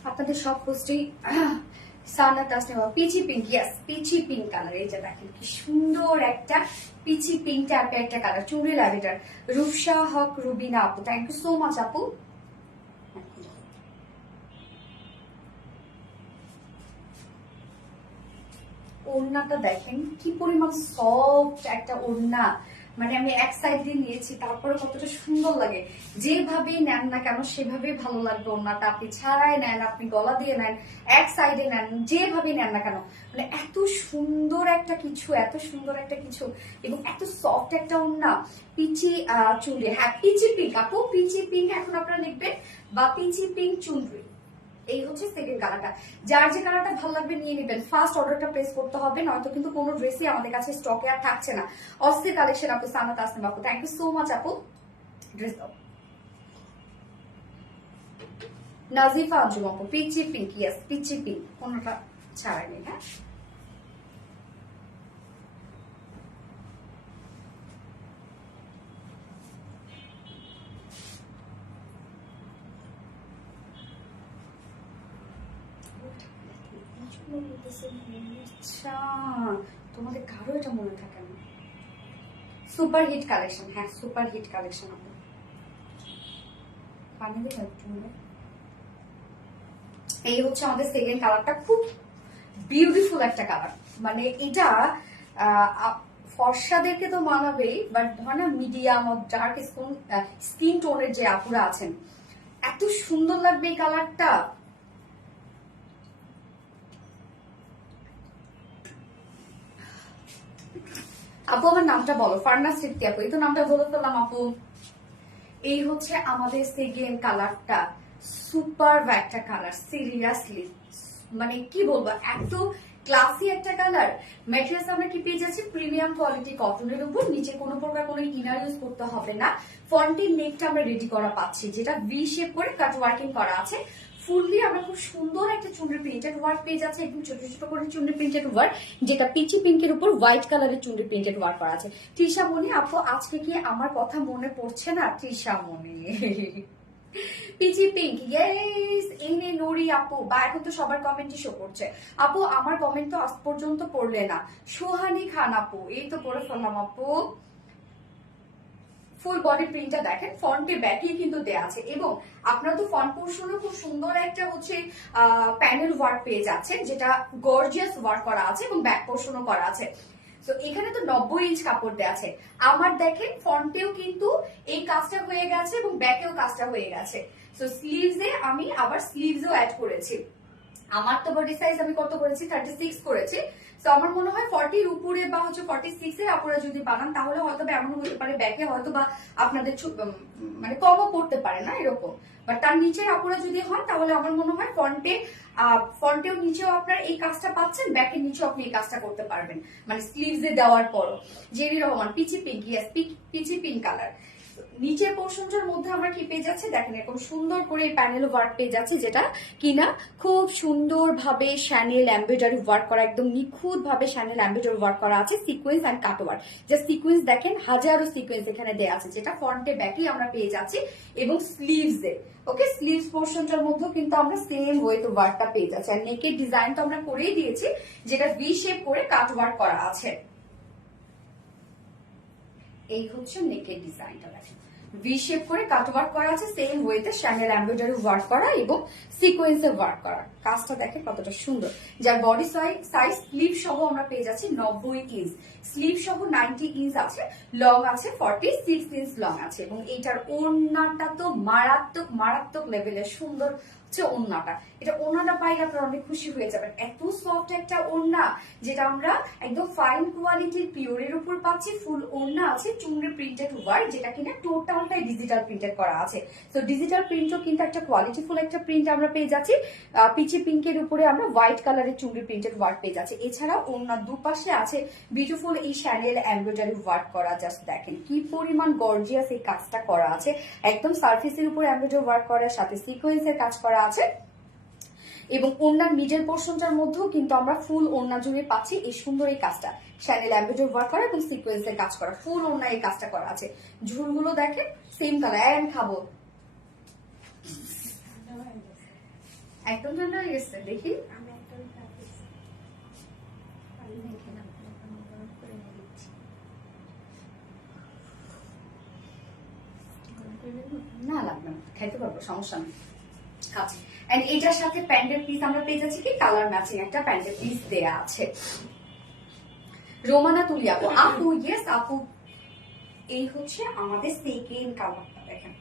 আপনাদের সব পোস্টেই Sanat Tasnima peachy pink, yes peachy pink colour. এই যে দেখেন কি সুন্দর একটা পিচি পিঙ্ক টাইপের একটা কালার, চুড়ি ল্যাভেন্ডার। রূপসা হক রুবিনা আপু, থ্যাংক ইউ সো মাচ আপু। ওড়নাটা দেখেন কি পরিমাণ সফট একটা ওড়না, মানে আমি এক সাইড দিয়ে নিয়েছি তারপরে কতটা সুন্দর লাগে। যেভাবেই নেন না কেন সেভাবেই ভালো লাগবে ওড়নাটা। আপনি ছাড়াই নেন, আপনি গলা দিয়ে নেন, এক সাইডে নেন, যেভাবেই নেন না কেন, মানে এত সুন্দর একটা কিছু, এত সুন্দর একটা কিছু এবং এত সফট একটা ওড়না। পিচি চুনরি, হ্যাঁ পিচি পিঙ্ক আপু, পিচি পিঙ্ক এখন আপনারা লিখবেন, বা পিচি পিঙ্ক চুনরি। এই হচ্ছে সেকেন্ড কালারটা। যার যে কালারটা ভালো লাগবে নিয়ে নেবেন, ফার্স্ট অর্ডারটা প্লেস করতে হবে, নয়তো কিন্তু কোনো ড্রেসই আমাদের কাছে স্টকে আর থাকছে না। অস্থির কালেকশন আপু, সানাত আসলাম আপু, থ্যাংক ইউ সো মাচ আপু। ড্রেস দাও। নাজিফা আঞ্জুম আপু, peachy pink, yes peachy pink, কোনোটা ছাড়াইনি। হ্যাঁ আচ্ছা, তোমাদের কারো এটা মনে থাকে না। সুপার হিট কালেকশন, হ্যাঁ সুপার হিট কালেকশন আপু। পানি দিয়ে একটু। এই হচ্ছে আমাদের সেকেন্ড কালারটা, খুব বিউটিফুল একটা কালার। মানে এটা ফর্সাদেরকে তো মানাবেই, বাট ধর না মিডিয়াম ও ডার্ক স্কিন টোনের যে আপুরা আছেন, এত সুন্দর লাগবে এই কালারটা। আপু আমার নামটা বলো, ফারনাস তৃপ্তি আপু, এই তো নামটা বলে ফেললাম আপু। এই হচ্ছে আমাদের সেকেন্ড কালারটা, সুপার একটা কালার, সিরিয়াসলি মানে কি বলবো, এত ক্লাসি একটা কালার। ম্যাটেরিয়ালস আমরা কি পেয়ে যাচ্ছি, প্রিমিয়াম কোয়ালিটি কটনের উপর, নিচে কোনো প্রকার কোনো ইনার ইউজ করতে হবে না। ফন্টের নেকটা আমরা রেডি করা পাচ্ছি, যেটা ভি শেপ করে কাট ওয়ার্কিং করা আছে। ফুললি আমরা খুব সুন্দর একটা চুনরি প্রিন্টেড ওয়ার্ক পেয়ে যাচ্ছে, একদম ছোট ছোট করে চুনরি প্রিন্টেড ওয়ার্ক, যেটা পিচি পিঙ্কের উপর হোয়াইট কালারের চুনরি প্রিন্টেড ওয়ার্ক করা আছে। তৃষা মনি আপু, আজকে কি আমার কথা মনে পড়ছে না? তৃষা মনি পিচি পিঙ্ক, ইয়েস। এই নে নুরি আপু, বা এখন তো সবার কমেন্টই শো করছে। আপু আমার কমেন্ট তো আজ পর্যন্ত পড়লে না। সোহানি খান আপু, এই তো পড়ে ফেললাম আপু। ফুল বডি প্রিন্টটা দেখেন, ফন্টে ব্যাকে কিন্তু দেয়া আছে, এবং আপনারা তো ফন্ট পোর্শনে খুব সুন্দর একটা হচ্ছে প্যানেল ওয়ার্ক পেয়ে যাচ্ছেন, যেটা গর্জিয়াস ওয়ার্ক করা আছে এবং ব্যাক পোর্শনও করা আছে। তো এখানে তো 90 ইঞ্চ কাপড় দেওয়া আছে। আমার দেখেন ফন্টেও কিন্তু এই কাজটা হয়ে গেছে এবং ব্যাকেও কাজটা হয়ে গেছে। তো স্লিভসে আমি আবার স্লিভসও অ্যাড করেছি। আমার তো বডি সাইজ আমি কত করেছি 36 করেছি। তো আমার মনে হয় 40 এর উপরে বা হচ্ছে 46 এর আপুরা যদি বানান তাহলে হয়তো এমন হতে পারে ব্যাকে হয়তো বা আপনাদের মানে কমও পড়তে পারে না এরকম। বাট তার নিচে আপুরা যদি হন তাহলে আমার মনে হয় ফ্রন্টেও নিচেও আপনার এই কাজটা পাচ্ছেন, ব্যাকের নিচেও আপনি এই কাজটা করতে পারবেন, মানে স্লিভসে দেওয়ার পরও। Jerry Rahman peachy pink, yes peachy pink colour. নিচের পোর্শনটার মধ্যে আমরা কি পেয়ে যাচ্ছে দেখেন, এরকম সুন্দর করে প্যানেল ওয়ার্ক পেয়ে যাচ্ছে, যেটা কিনা খুব সুন্দর ভাবে শ্যানেল এমব্রয়ডারি ওয়ার্ক করা, একদম নিখুঁত ভাবে শ্যানেল এমব্রয়ডারি ওয়ার্ক করা আছে, sequence and cut work. Just sequence দেখেন, হাজারো সিকোয়েন্স এখানে দেওয়া আছে, যেটা ফ্রন্টে ব্যাকে আমরা পেয়ে যাচ্ছি এবং স্লিভসে। ওকে, স্লিভস পোর্শনটার মধ্যেও কিন্তু আমরা সেম ওয়েট ওয়ার্কটা পেয়ে যাচ্ছি। আর নেকের ডিজাইন তো আমরা করেই দিয়েছি, যেটা ভি শেপ করে কাট ওয়ার্ক করা আছে। এই হচ্ছে নেকের ডিজাইনটা দেখেন, ভি শেপ করে কাট ওয়ার্ক করা আছে, সেম ওয়েতে শ্যানেল এমব্রয়ডারি ওয়ার্ক করা এবং সিকোয়েন্সে ওয়ার্ক করা। কাজটা দেখেন কতটা সুন্দর। যার বডি সাইজ স্লিভ সহ আমরা পেয়ে যাচ্ছি 90 ইঞ্চ, স্লিভ সহ 90 ইঞ্চ আছে, লং আছে 46 ইঞ্চ লং আছে। এবং এইটার ওড়নাটা তো মারাত্মক মারাত্মক লেভেলের সুন্দর হচ্ছে ওড়নাটা। এটা ওড়নাটা পাইলে আপনারা অনেক খুশি হয়ে যাবেন, এত সফট একটা ওড়না, যেটা আমরা একদম ফাইন কোয়ালিটির পিওরের উপর পাচ্ছি। ফুল ওড়না আছে চুনরি প্রিন্টেড ওয়ার্ক, যেটা কিনা টোটালটাই ডিজিটাল প্রিন্টেড করা আছে। তো ডিজিটাল প্রিন্টও কিন্তু একটা কোয়ালিটিফুল একটা প্রিন্ট আমরা পেয়ে যাচ্ছি। পিচি পিঙ্কের উপরে আমরা হোয়াইট কালারের চুনরি প্রিন্টেড ওয়ার্ক পেয়ে যাচ্ছি। এছাড়াও ওড়নার দুপাশে আছে বিউটিফুল এই শ্যানেল এমব্রয়ডারি ওয়ার্ক করা। জাস্ট দেখেন কি পরিমাণ গর্জিয়াস এই কাজটা করা আছে, একদম সার্ফেসের উপর এমব্রয়ডারি ওয়ার্ক করার সাথে সিকোয়েন্সের কাজ করা আছে। এবং ওড়নার মিডল পোর্শনটার মধ্যেও কিন্তু আমরা ফুল ওড়না জুড়ে পাচ্ছি এই সুন্দর এই কাজটা, শ্যানেল এমব্রয়ডারি ওয়ার্ক করা এবং সিকোয়েন্সের কাজ করা, ফুল ওড়না এই কাজটা করা আছে। ঝুলগুলো দেখেন সেম কালার, আমি খাবো একদম ঠান্ডা হয়ে গেছে। দেখি না, লাগবে না, খাইতে পারবো, সমস্যা নেই, খাচ্ছি। এন্ড এটার সাথে প্যান্টের পিস আমরা পেয়ে যাচ্ছি কি কালার ম্যাচিং একটা প্যান্টের পিস দেয়া আছে। রোমানা তুলি আপু, আপু ইয়েস আপু, এই হচ্ছে আমাদের সেকেন্ড কালারটা দেখেন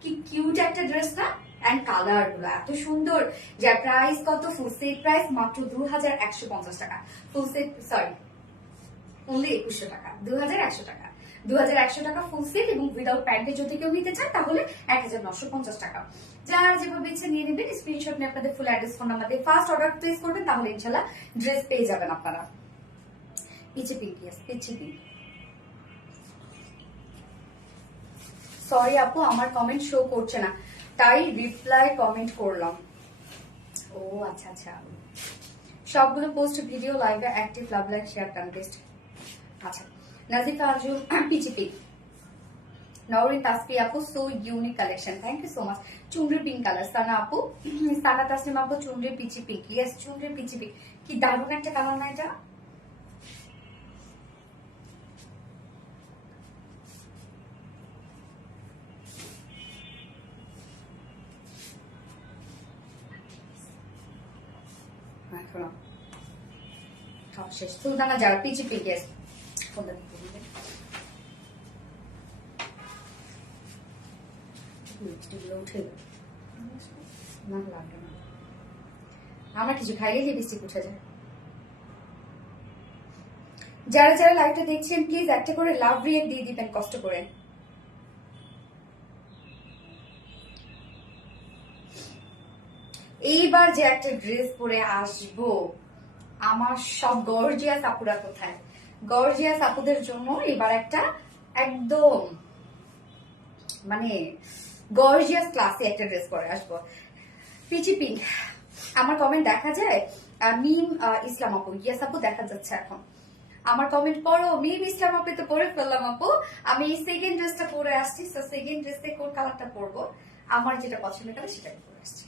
কি কিউট একটা ড্রেস না, এন্ড কালার গুলো এত সুন্দর। যার প্রাইস কত, ফুল সেট প্রাইস মাত্র 2150 টাকা, ফুল সেট সরি অনলি 2100 টাকা, 2100 টাকা, 2100 টাকা ফুল সেট। এবং উইদাউট প্যান্টে যদি কেউ নিতে চান তাহলে 1950 টাকা। যারা যেভাবে ইচ্ছে নিয়ে নেবেন, স্ক্রিনশট নিয়ে আপনাদের ফুল অ্যাড্রেস ফোন নাম্বার দিয়ে ফার্স্ট অর্ডার প্লেস করবেন, তাহলে ইনশাল্লাহ ড্রেস পেয়ে যাবেন আপনারা। Peachy pink, peachy pink. Sorry আপু, আমার কমেন্ট শো করছে না, তাই রিপ্লাই কমেন্ট করলাম। ও আচ্ছা আচ্ছা, সবগুলো পোস্ট ভিডিও লাইভে active, love like share contest. আচ্ছা, নাজিফা আজু পিচি পিঙ্ক, নওরিন তাসফি আপু so unique collection, thank you so much. Chunri pink colour, Sana আপু, সানা তাসলিম আপু chunri peachy pink, yes chunri peachy pink, কি দারুণ একটা কালার না এটা। সব শেষ, সুলতানা যারা পিচি পিঙ্ক, ইয়েস উঠে না, লাগবে না, আমরা কিছু খাইলে লিপস্টিক উঠে যায়। যারা যারা লাইভটা দেখছেন প্লিজ একটা করে লাভ রিয়েক্ট দিয়ে দিবেন কষ্ট করে। এইবার যে একটা ড্রেস পরে আসবো, আমার সব গর্জিয়াস আপুরা কোথায়, গর্জিয়াস আপুদের জন্য এবার একটা একদম মানে গর্জিয়াস ক্লাসে একটা ড্রেস পরে আসবো। পিচি পিঙ্ক, আমার কমেন্ট দেখা যায়? মিম ইসলাম আপু, ইয়েস আপু দেখা যাচ্ছে এখন, আমার কমেন্ট পড়ো। মিম ইসলাম আপু তো পরে ফেললাম আপু, আমি এই সেকেন্ড ড্রেসটা পরে আসছি। তো সেকেন্ড ড্রেসে কোন কালারটা পরবো, আমার যেটা পছন্দ করে সেটা পরে আসছি।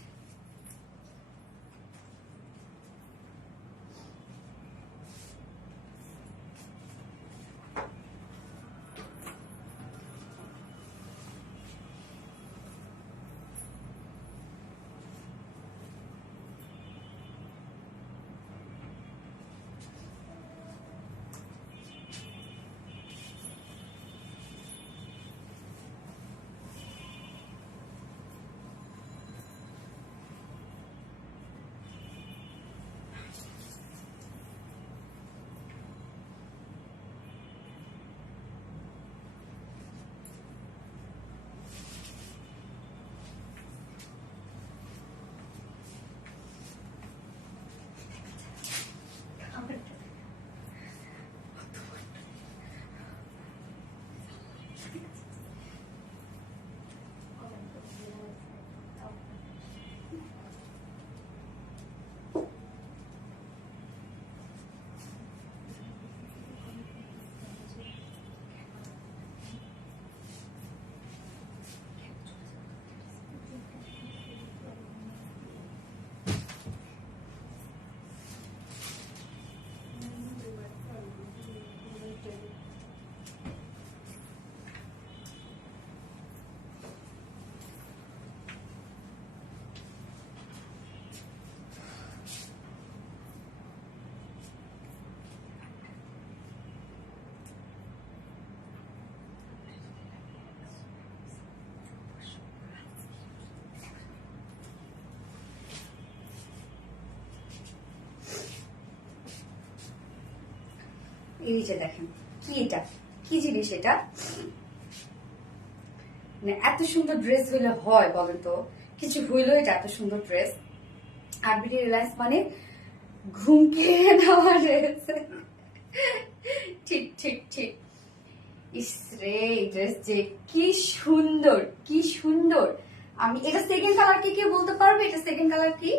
এই যে দেখেন কি এটা, কি জিনিস এটা, মানে এত সুন্দর ড্রেস হইলে হয় বলেন তো? কিছু হইলো এটা এত সুন্দর ড্রেস। আরবিটি রিলায়েন্স মানে ঘুম খেয়ে নেওয়া ড্রেস। ঠিক ঠিক ঠিক। ইসরে এই ড্রেস যে কি সুন্দর, কি সুন্দর। আমি এটা সেকেন্ড কালার কি কে বলতে পারবে? এটা সেকেন্ড কালার কি?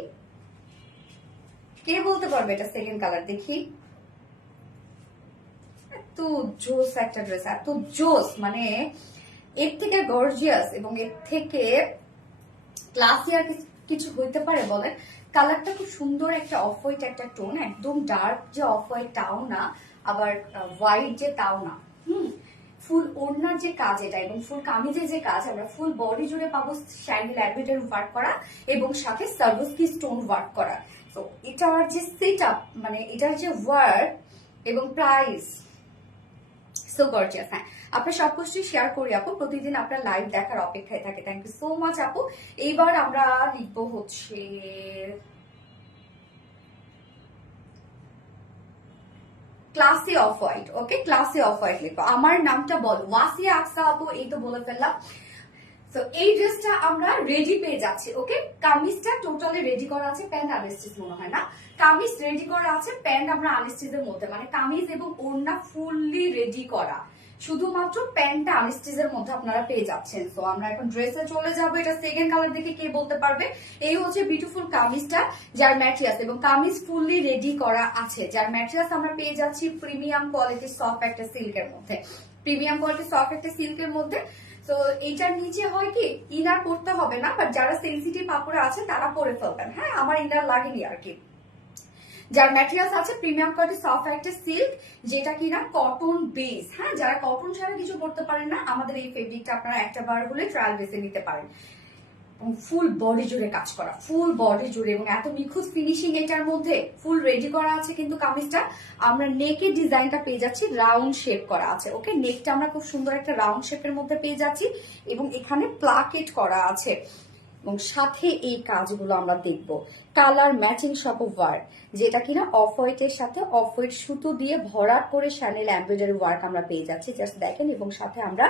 কে বলতে পারবে এটা সেকেন্ড কালার? দেখি। এত জোস একটা ড্রেস, এত জোস, মানে এর থেকে গর্জিয়াস এবং এর থেকে ক্লাসি আর কিছু হইতে পারে বলেন? কালারটা খুব সুন্দর, একটা অফ হোয়াইট একটা টোন, একদম ডার্ক যে অফ হোয়াইট তাও না, আবার হোয়াইট যে তাও না। ফুল ওড়নার যে কাজ এটা এবং ফুল কামিজের যে কাজ, আমরা ফুল বডি জুড়ে পাবো শ্যান্ডেল এমব্রয়ডারি ওয়ার্ক করা এবং সাথে সার্ভিসকি স্টোন ওয়ার্ক করা। তো এটার যে সেট আপ, মানে এটার যে ওয়ার্ক এবং প্রাইস, সো গর্জিয়াস। হ্যাঁ, আপনার সব কিছু শেয়ার করি আপু, প্রতিদিন আপনার লাইভ দেখার অপেক্ষায় থাকে। থ্যাংক ইউ সো মাচ আপু। এইবার আমরা লিখবো হচ্ছে ক্লাসি অফ হোয়াইট। ওকে, ক্লাসি অফ হোয়াইট লিখবো। আমার নামটা বল, ওয়াসিয়া আকসা আপু, এই তো বলে ফেললাম। তো এই ড্রেসটা আমরা রেডি পেয়ে যাচ্ছি। ওকে, কামিজটা টোটালি রেডি করা আছে, প্যান্ট আনস্টিচ মনে হয় না, কামিজ রেডি করা আছে, প্যান্ট আমরা আনস্টিচের মধ্যে, মানে কামিজ এবং ওড়না ফুললি রেডি করা, শুধুমাত্র প্যান্টটা আনস্টিচের মধ্যে আপনারা পেয়ে যাচ্ছেন। তো আমরা এখন ড্রেসে চলে যাব। এটা সেকেন্ড কালার দেখে কে বলতে পারবে? এই হচ্ছে বিউটিফুল কামিজটা, যার ম্যাটেরিয়ালস এবং কামিজ ফুললি রেডি করা আছে, যার ম্যাটেরিয়ালস আমরা পেয়ে যাচ্ছি প্রিমিয়াম কোয়ালিটি সফট একটা সিল্কের মধ্যে, প্রিমিয়াম কোয়ালিটি সফট একটা সিল্কের মধ্যে। তো এইটার নিচে হয় কি, ইনার পরতে হবে না, বাট যারা সেন্সিটিভ কাপড়ে আছে তারা পরে ফেলবেন। হ্যাঁ, আমার ইনার লাগেনি আর কি। যার ম্যাটেরিয়ালস আছে প্রিমিয়াম কোয়ালিটি সফট একটা সিল্ক, যেটা কিনা কটন বেস। হ্যাঁ, যারা কটন ছাড়া কিছু করতে পারেন না, আমাদের এই ফেব্রিকটা আপনারা একটা বার হলে ট্রায়াল বেসে নিতে পারেন। ফুল বডি জুড়ে কাজ করা, ফুল বডি জুড়ে, এবং এত নিখুঁত ফিনিশিং এটার মধ্যে, ফুল রেডি করা আছে। কিন্তু কামিজটা আমরা নেকের ডিজাইনটা পেয়ে যাচ্ছি রাউন্ড শেপ করা আছে। ওকে, নেকটা আমরা খুব সুন্দর একটা রাউন্ড শেপের মধ্যে পেয়ে যাচ্ছি এবং এখানে প্লাকেট করা আছে এবং সাথে এই কাজগুলো আমরা দেখব কালার ম্যাচিং সব ওয়ার্ক, যেটা কিনা অফ হোয়াইটের সাথে অফ হোয়াইট সুতো দিয়ে ভরাট করে শ্যানেল এমব্রয়ডারি ওয়ার্ক আমরা পেয়ে যাচ্ছি, জাস্ট দেখেন। এবং সাথে আমরা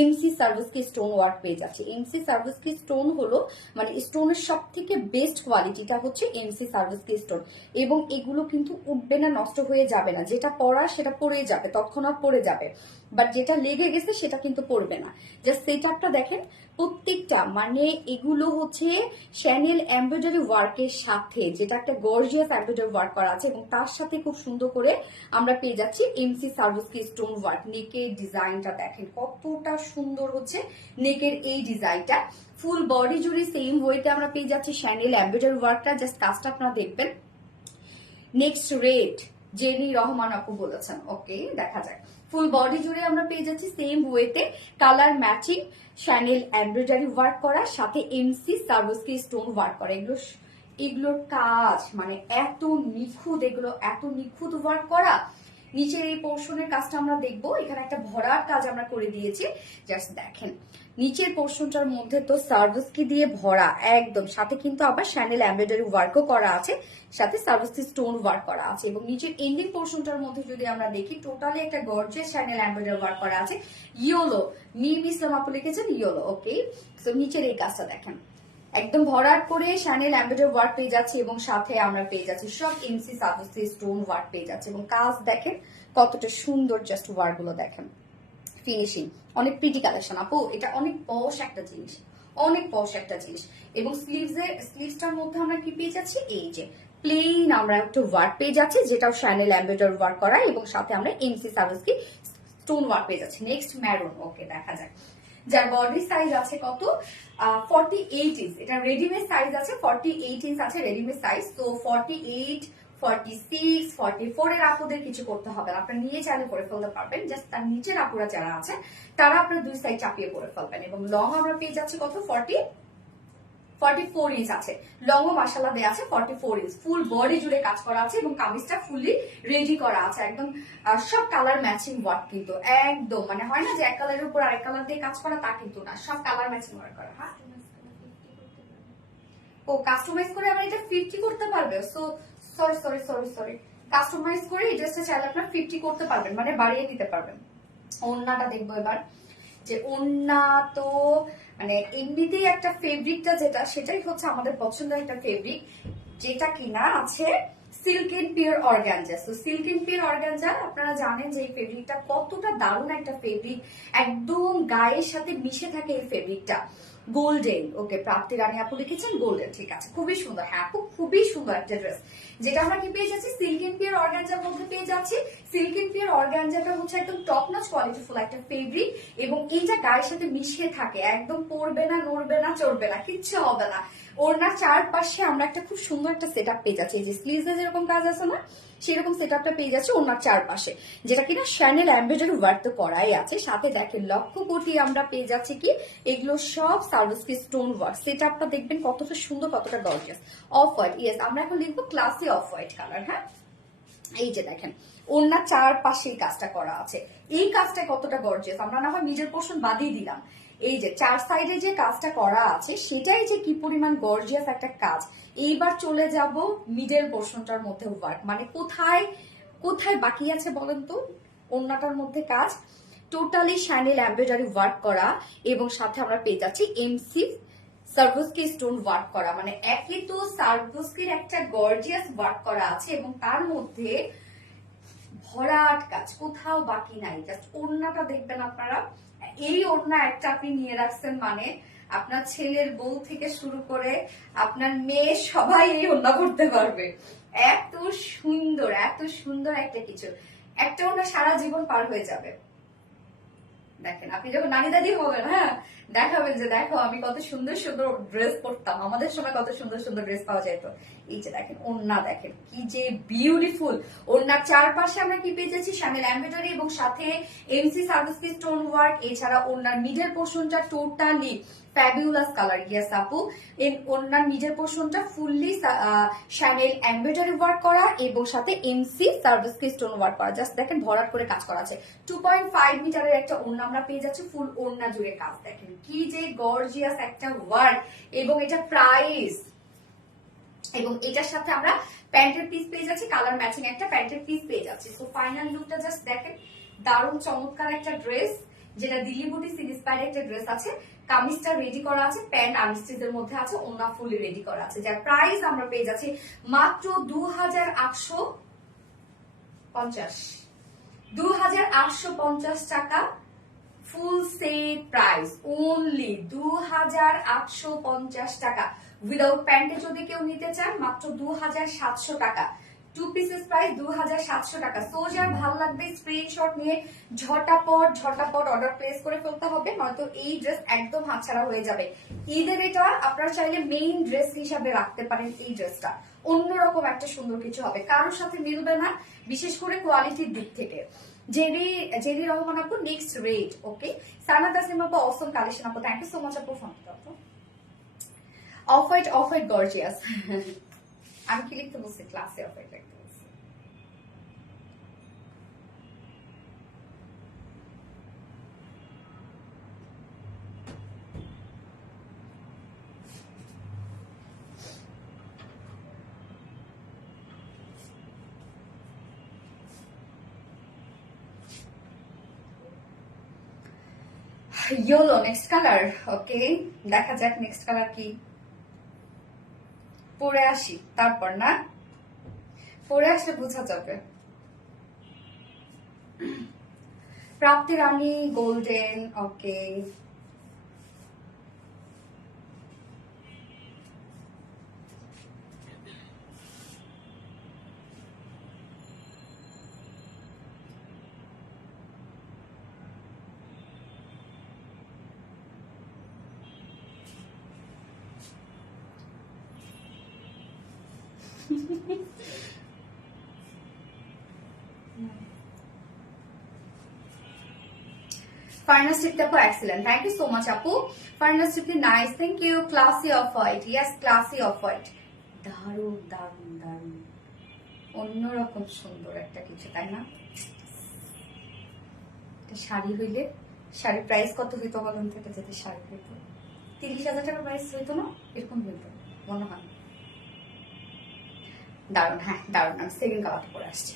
এমসি সার্ভিসকি স্টোন ওয়ার্ক পেয়ে যাচ্ছি। এমসি সার্ভিসকি স্টোন হলো মানে স্টোনের সব থেকে বেস্ট কোয়ালিটিটা হচ্ছে এমসি সার্ভিসকি স্টোন, এবং এগুলো কিন্তু উঠবে না, নষ্ট হয়ে যাবে না। যেটা পরা সেটা পরেই যাবে, তৎক্ষণাৎ পরে যাবে, বাট যেটা লেগে গেছে সেটা কিন্তু পড়বে না। জাস্ট সেট আপটা দেখেন প্রত্যেকটা, মানে এগুলো হচ্ছে শ্যানেল এমব্রয়ডারি ওয়ার্কের সাথে, যেটা একটা গর্জিয়াস এমব্রয়ডারি ওয়ার্ক করা আছে, এবং তার সাথে খুব সুন্দর করে আমরা পেয়ে যাচ্ছি এমসি সার্ভিসকি স্টোন ওয়ার্ক। নেকের ডিজাইনটা দেখেন কতটা সুন্দর হচ্ছে, নেকের এই ডিজাইনটা ফুল বডি জুড়ে সেম ওয়েতে আমরা পেয়ে যাচ্ছি শ্যানেল এমব্রয়ডারি ওয়ার্কটা। জাস্ট কাজটা আপনারা দেখবেন। নেক্সট রেড জেনি রহমান আপু বলেছেন। ওকে, দেখা যায় ফুল বডি জুড়ে আমরা পেয়ে যাচ্ছি সেম ওয়েতে colour matching channel embroidery work করা, সাথে এমসি সার্ভিসকি স্টোন ওয়ার্ক করা। এগুলোর কাজ মানে এত নিখুঁত, এগুলো এত নিখুঁত ওয়ার্ক করা। নিচের এই পোর্শনের কাজটা আমরা দেখবো, এখানে একটা ভরার কাজ আমরা করে দিয়েছি, জাস্ট দেখেন। নিচের পোর্শনটার মধ্যে তো সার্ভিসকি দিয়ে ভরা একদম, সাথে কিন্তু আবার শ্যানেল এমব্রয়ডারি ওয়ার্কও করা আছে, সাথে সার্ভিসকি স্টোন ওয়ার্ক করা আছে। এবং নিচের এন্ডিং পোর্শনটার মধ্যে যদি আমরা দেখি, টোটালি একটা গর্জিয়াস শ্যানেল এমব্রয়ডারি ওয়ার্ক করা আছে। ইয়োলো, মিম ইসলাম আপু লিখেছেন ইয়োলো। ওকে, সো নিচের এই কাজটা দেখেন, একদম ভরাট করে শ্যানেল এমব্রয়ডারি ওয়ার্ক পেয়ে যাচ্ছি, এবং সাথে আমরা পেয়ে যাচ্ছি সব এমসি সার্ভিসকি স্টোন ওয়ার্ক পেয়ে যাচ্ছে। এবং কাজ দেখেন কতটা সুন্দর, জাস্ট ওয়ার্ক গুলো দেখেন। ফিনিশিং, অনেক প্রিটি কালেকশন আপু, এটা অনেক পশ একটা জিনিস, অনেক পশ একটা জিনিস। এবং স্লিভসটার মধ্যে আমরা কি পেয়ে যাচ্ছি, এই যে প্লেন আমরা একটু ওয়ার্ক পেয়ে যাচ্ছি, যেটাও শ্যানেল এমব্রয়ডারি ওয়ার্ক করা, এবং সাথে আমরা এমসি সার্ভিসকি স্টোন ওয়ার্ক পেয়ে যাচ্ছি। নেক্সট ম্যারুন, ওকে দেখা যাক, যার বডি সাইজ আছে কত 48 ইঞ্চ, এটা রেডিমেড সাইজ আছে 48 ইঞ্চ আছে রেডিমেড সাইজ। তো 48, 46, 44 এর আপুদের কিছু করতে হবে না, আপনারা নিয়ে চাইলে করে ফেলতে পারবেন। জাস্ট তার নিচের আপুরা যারা আছে তারা আপনারা দুই সাইড চাপিয়ে করে ফেলবেন। এবং লং আমরা পেয়ে যাচ্ছি কত 44 ইঞ্চ আছে, লং ও মাশাআল্লাহ দেয়া আছে 44 ইঞ্চ, ফুল বডি জুড়ে কাজ করা আছে এবং কামিজটা ফুললি রেডি করা আছে একদম। সব কালার ম্যাচিং ওয়ার্ক, কিন্তু একদম মানে হয় না যে এক কালারের উপর আরেক কালার দিয়ে কাজ করা, তা কিন্তু না, সব কালার ম্যাচিং ওয়ার্ক করা। হ্যাঁ, ও কাস্টমাইজ করে আবার এটা 50 করতে পারবে। সো সরি, কাস্টমাইজ করে এই ড্রেসটা চাইলে আপনারা 50 করতে পারবেন, মানে বাড়িয়ে নিতে পারবেন। ওন্নাটা দেখবো এবার, যে ওন্না তো মানে এমনিতেই একটা ফেব্রিকটা যেটা, সেটাই হচ্ছে আমাদের পছন্দের একটা ফেব্রিক, যেটা কিনা আছে সিল্ক এন্ড পিওর অর্গানজা। তো সিল্ক এন্ড পিওর অর্গানজা আপনারা জানেন যে এই ফেব্রিকটা কতটা দারুণ একটা ফেব্রিক, একদম গায়ের সাথে মিশে থাকে এই ফেব্রিকটা। গোল্ডেন, ওকে প্রাপ্তি রানী আপু লিখেছেন গোল্ডেন, ঠিক আছে, খুবই সুন্দর। হ্যাঁ আপু, খুবই সুন্দর একটা ড্রেস, যেটা আমরা কি পেয়ে যাচ্ছি সিল্ক এন্ড পিওর অর্গানজার মধ্যে পেয়ে যাচ্ছি। সিল্ক এন্ড পিওর অর্গানজাটা হচ্ছে একদম টপ নচ কোয়ালিটিফুল একটা ফেব্রিক, এবং এইটা গায়ের সাথে মিশিয়ে থাকে, একদম পড়বে না, নড়বে না, চড়বে না, কিচ্ছু হবে না। ওড়নার চারপাশে আমরা একটা খুব সুন্দর একটা সেটআপ পেয়ে যাচ্ছি, এই যে স্লিভসে যেরকম কাজ আছে না, সেরকম সেটআপটা পেয়ে যাচ্ছে ওড়নার চারপাশে, যেটা কিনা শ্যানেল এমব্রয়ডারি ওয়ার্ক তো করাই আছে। সাথে দেখেন লক্ষ কোটি আমরা পেয়ে যাচ্ছি কি, এগুলো সব সার্ভিস কি স্টোন ওয়ার্ক। সেটআপটা দেখবেন কতটা সুন্দর, কতটা গর্জিয়াস। অফ হোয়াইট, ইয়েস আমরা এখন লিখবো ক্লাসি অফ হোয়াইট কালার। হ্যাঁ, এই যে দেখেন ওড়নার চারপাশে এই কাজটা করা আছে, এই কাজটা কতটা গর্জিয়াস। আমরা না হয় নিজের পোর্শন বাদিয়ে দিলাম, এই যে চার সাইডে যে কাজটা করা আছে সেটাই যে কি পরিমাণ গর্জিয়াস একটা কাজ। এইবার চলে যাব মিডল পোর্শনটার মধ্যে ওয়ার্ক, মানে কোথায় কোথায় বাকি আছে বলেন তো। ওড়নাটার মধ্যে কাজ টোটালি শ্যানেল এমব্রয়ডারি ওয়ার্ক করা, এবং সাথে আমরা পেয়ে যাচ্ছি এমসি সার্ভিসকি স্টোন ওয়ার্ক করা, মানে একই তো সার্ভিসকির একটা গর্জিয়াস ওয়ার্ক করা আছে, এবং তার মধ্যে ভরাট কাজ, কোথাও বাকি নাই। জাস্ট ওড়নাটা দেখবেন আপনারা, এই ওড়না একটা আপনি নিয়ে রাখছেন মানে আপনার ছেলের বউ থেকে শুরু করে আপনার মেয়ে সবাই এই ওড়না পড়তে পারবে। এত সুন্দর, এত সুন্দর একটা কিছু, একটা ওড়না সারা জীবন পার হয়ে যাবে। দেখেন আপনি যখন নানি দাদি হবেন, হ্যাঁ দেখাবেন যে দেখো আমি কত সুন্দর সুন্দর ড্রেস পরতাম, আমাদের সময় কত সুন্দর সুন্দর ড্রেস পাওয়া যেত। এই যে দেখেন ওড়না, দেখেন কি যে বিউটিফুল। ওড়নার চারপাশে আমরা কি পেয়ে যাচ্ছি, শ্যামেল এমব্রয়ডারি এবং সাথে এমসি সার্ভিস স্টোন ওয়ার্ক। এছাড়া ওড়নার মিডল পোর্শনটা টোটালি ফ্যাবিউলাস কালার, ইয়েস আপু। ওড়নার মিডল পোর্শনটা ফুললি শ্যামেল এমব্রয়ডারি ওয়ার্ক করা, এবং সাথে এমসি সার্ভিস স্টোন ওয়ার্ক করা। জাস্ট দেখেন ভরাট করে কাজ করা আছে। 2.5 মিটারের একটা ওড়না আমরা পেয়ে যাচ্ছি, ফুল ওড়না জুড়ে কাজ। দেখেন কি যে গর্জিয়াস একটা ওয়ার্ক, এবং এটা প্রাইস, এবং এটার সাথে আমরা প্যান্টের পিস পেয়ে যাচ্ছি, কালার ম্যাচিং একটা প্যান্টের পিস পেয়ে যাচ্ছি। তো ফাইনাল লুকটা জাস্ট দেখেন, দারুণ চমৎকার একটা ড্রেস, যেটা দিল্লি বুটি ইন্সপায়ার্ড একটা ড্রেস আছে। কামিজটা রেডি করা আছে, প্যান্ট আনস্টিচের মধ্যে আছে, ওড়না ফুলি রেডি করা আছে, যার প্রাইস আমরা পেয়ে যাচ্ছি মাত্র 2850, 2850 টাকা। ফুল সেট প্রাইস অনলি 2850 টাকা। উইদাউট প্যান্টে যদি কেউ নিতে চান মাত্র 2700 টাকা। টু পিসেস প্রাইস 2700 টাকা। সো যার ভালো লাগবে স্ক্রিনশট নিয়ে ঝটাপট ঝটাপট অর্ডার প্লেস করে ফেলতে হবে, নয়তো এই ড্রেস একদম হাতছাড়া হয়ে যাবে। ঈদের এটা আপনারা চাইলে মেইন ড্রেস হিসাবে রাখতে পারেন। এই ড্রেসটা অন্যরকম একটা সুন্দর কিছু হবে, কারোর সাথে মিলবে না, বিশেষ করে কোয়ালিটির দিক থেকে। জেরি রহমান আপু নেক্সট রেট, ওকে। সানা তাসলিম আপু অসম কালেকশন আপু, থ্যাংক ইউ সো মাচ আপু। ফোন আপু অফ হোয়াইট গর্জিয়াস। আমি কি লিখতে বলছি, ক্লাসে অফ হোয়াইট লিখতে বলছি। ইয়েলো নেক্সট কালার, ওকে দেখা যাক নেক্সট কালার কি। পরে আসি তারপর না, পরে আসলে বোঝা যাবে। প্রাপ্তি রানী গোল্ডেন, ওকে। Final strip আপু excellent. Thank you so much আপু. Final strip nice. Thank you. Classy of white. Yes, classy of white. দারুণ দারুণ দারুণ, অন্যরকম সুন্দর একটা কিছু, তাই না? শাড়ি হইলে, শাড়ির প্রাইস কত হইতো বলেন থেকে, যদি শাড়ি হইতো 30,000 টাকার প্রাইস হইতো না, এরকম হইতো মনে হয়। দারুণ, হ্যাঁ দারুণ। আমি সেকেন্ড কালারটা পরে আসছি।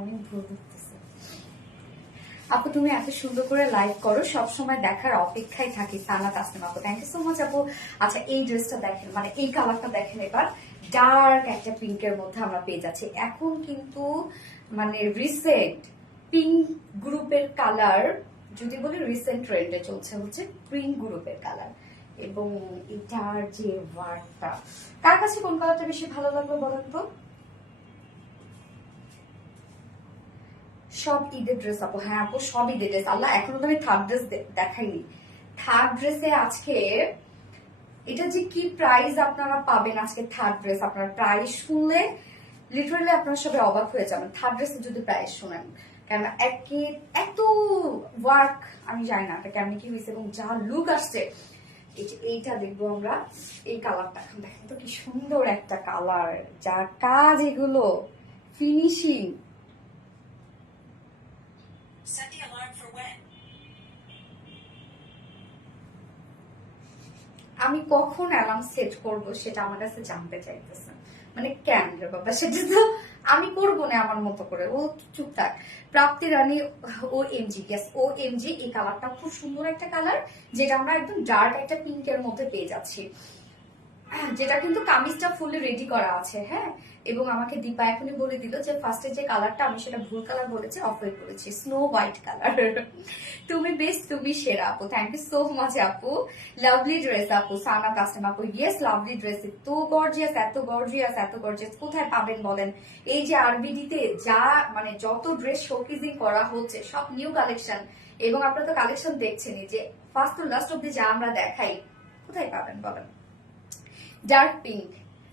অনেক ভুল করতেছে আপু, তুমি এত সুন্দর করে লাইভ করো, সবসময় দেখার অপেক্ষায় থাকি। সানা তাসনিম আপু, থ্যাংক ইউ সো মাচ আপু। আচ্ছা, এই ড্রেসটা দেখেন, মানে এই কালারটা দেখেন, এবার ডার্ক একটা পিঙ্কের মধ্যে আমরা পেয়ে যাচ্ছি। এখন কিন্তু মানে রিসেন্ট পিঙ্ক গ্রুপের কালার, যদি বলি রিসেন্ট ট্রেন্ডে চলছে হচ্ছে পিঙ্ক গ্রুপের কালার, এবং এটার যে ওয়ার্কটা, কার কাছে কোন কালারটা বেশি ভালো লাগবে বলেন তো? সব ঈদের ড্রেস আপু, হ্যাঁ আপু সব ঈদের ড্রেস। আল্লাহ, এখনো তো আমি থার্ড ড্রেস দেখাইনি। থার্ড ড্রেসে আজকে এটা যে কি প্রাইস আপনারা পাবেন, আজকে থার্ড ড্রেস আপনার প্রাইস শুনলে লিটারালি আপনারা সবাই অবাক হয়ে যাবেন। থার্ড ড্রেসে যদি প্রাইস শুনেন, কেন এত ওয়ার্ক, আমি জানি না এটা কেমন কি হয়েছে, এবং যা লুক আসছে। এইটা দেখবো আমরা, এই কালারটা দেখেন তো কি সুন্দর একটা কালার, যা কাজ, এগুলো ফিনিশিং। আমি কখন অ্যালার্ম সেট করব সেটা আমার কাছে জানতে চাইতেছে, মানে কেন রে বাবা, সেটা তো আমি করবো না আমার মতো করে, ও চুপ থাক। প্রাপ্তি রানী ও এমজি, গ্যাস ও এমজি, এই কালারটা খুব সুন্দর একটা কালার, যেটা আমরা একদম ডার্ক একটা পিঙ্কের মধ্যে পেয়ে যাচ্ছি, যেটা কিন্তু কামিজটা ফুলি রেডি করা আছে। হ্যাঁ, এবং আমাকে দীপা এখনই বলে দিল যে ফার্স্টে যে কালারটা, আমি সেটা ভুল কালার বলেছি, অফ হোয়াইট বলেছি, স্নো হোয়াইট কালার। তুমি বেস্ট, তুমি সেরা আপু, থ্যাংক ইউ সো মাচ আপু। লাভলি ড্রেস আপু, সানা কাস্টম আপু, ইয়েস লাভলি ড্রেস, এত গর্জিয়াস, এত গর্জিয়াস, এত গর্জিয়াস, কোথায় পাবেন বলেন? এই যে আরবিডিতে যা মানে যত ড্রেস শোকেজিং করা হচ্ছে, সব নিউ কালেকশন, এবং আপনারা তো কালেকশন দেখছেনই, যে ফার্স্ট টু লাস্ট অব্দি যা আমরা দেখাই, কোথায় পাবেন বলেন? Dark pink,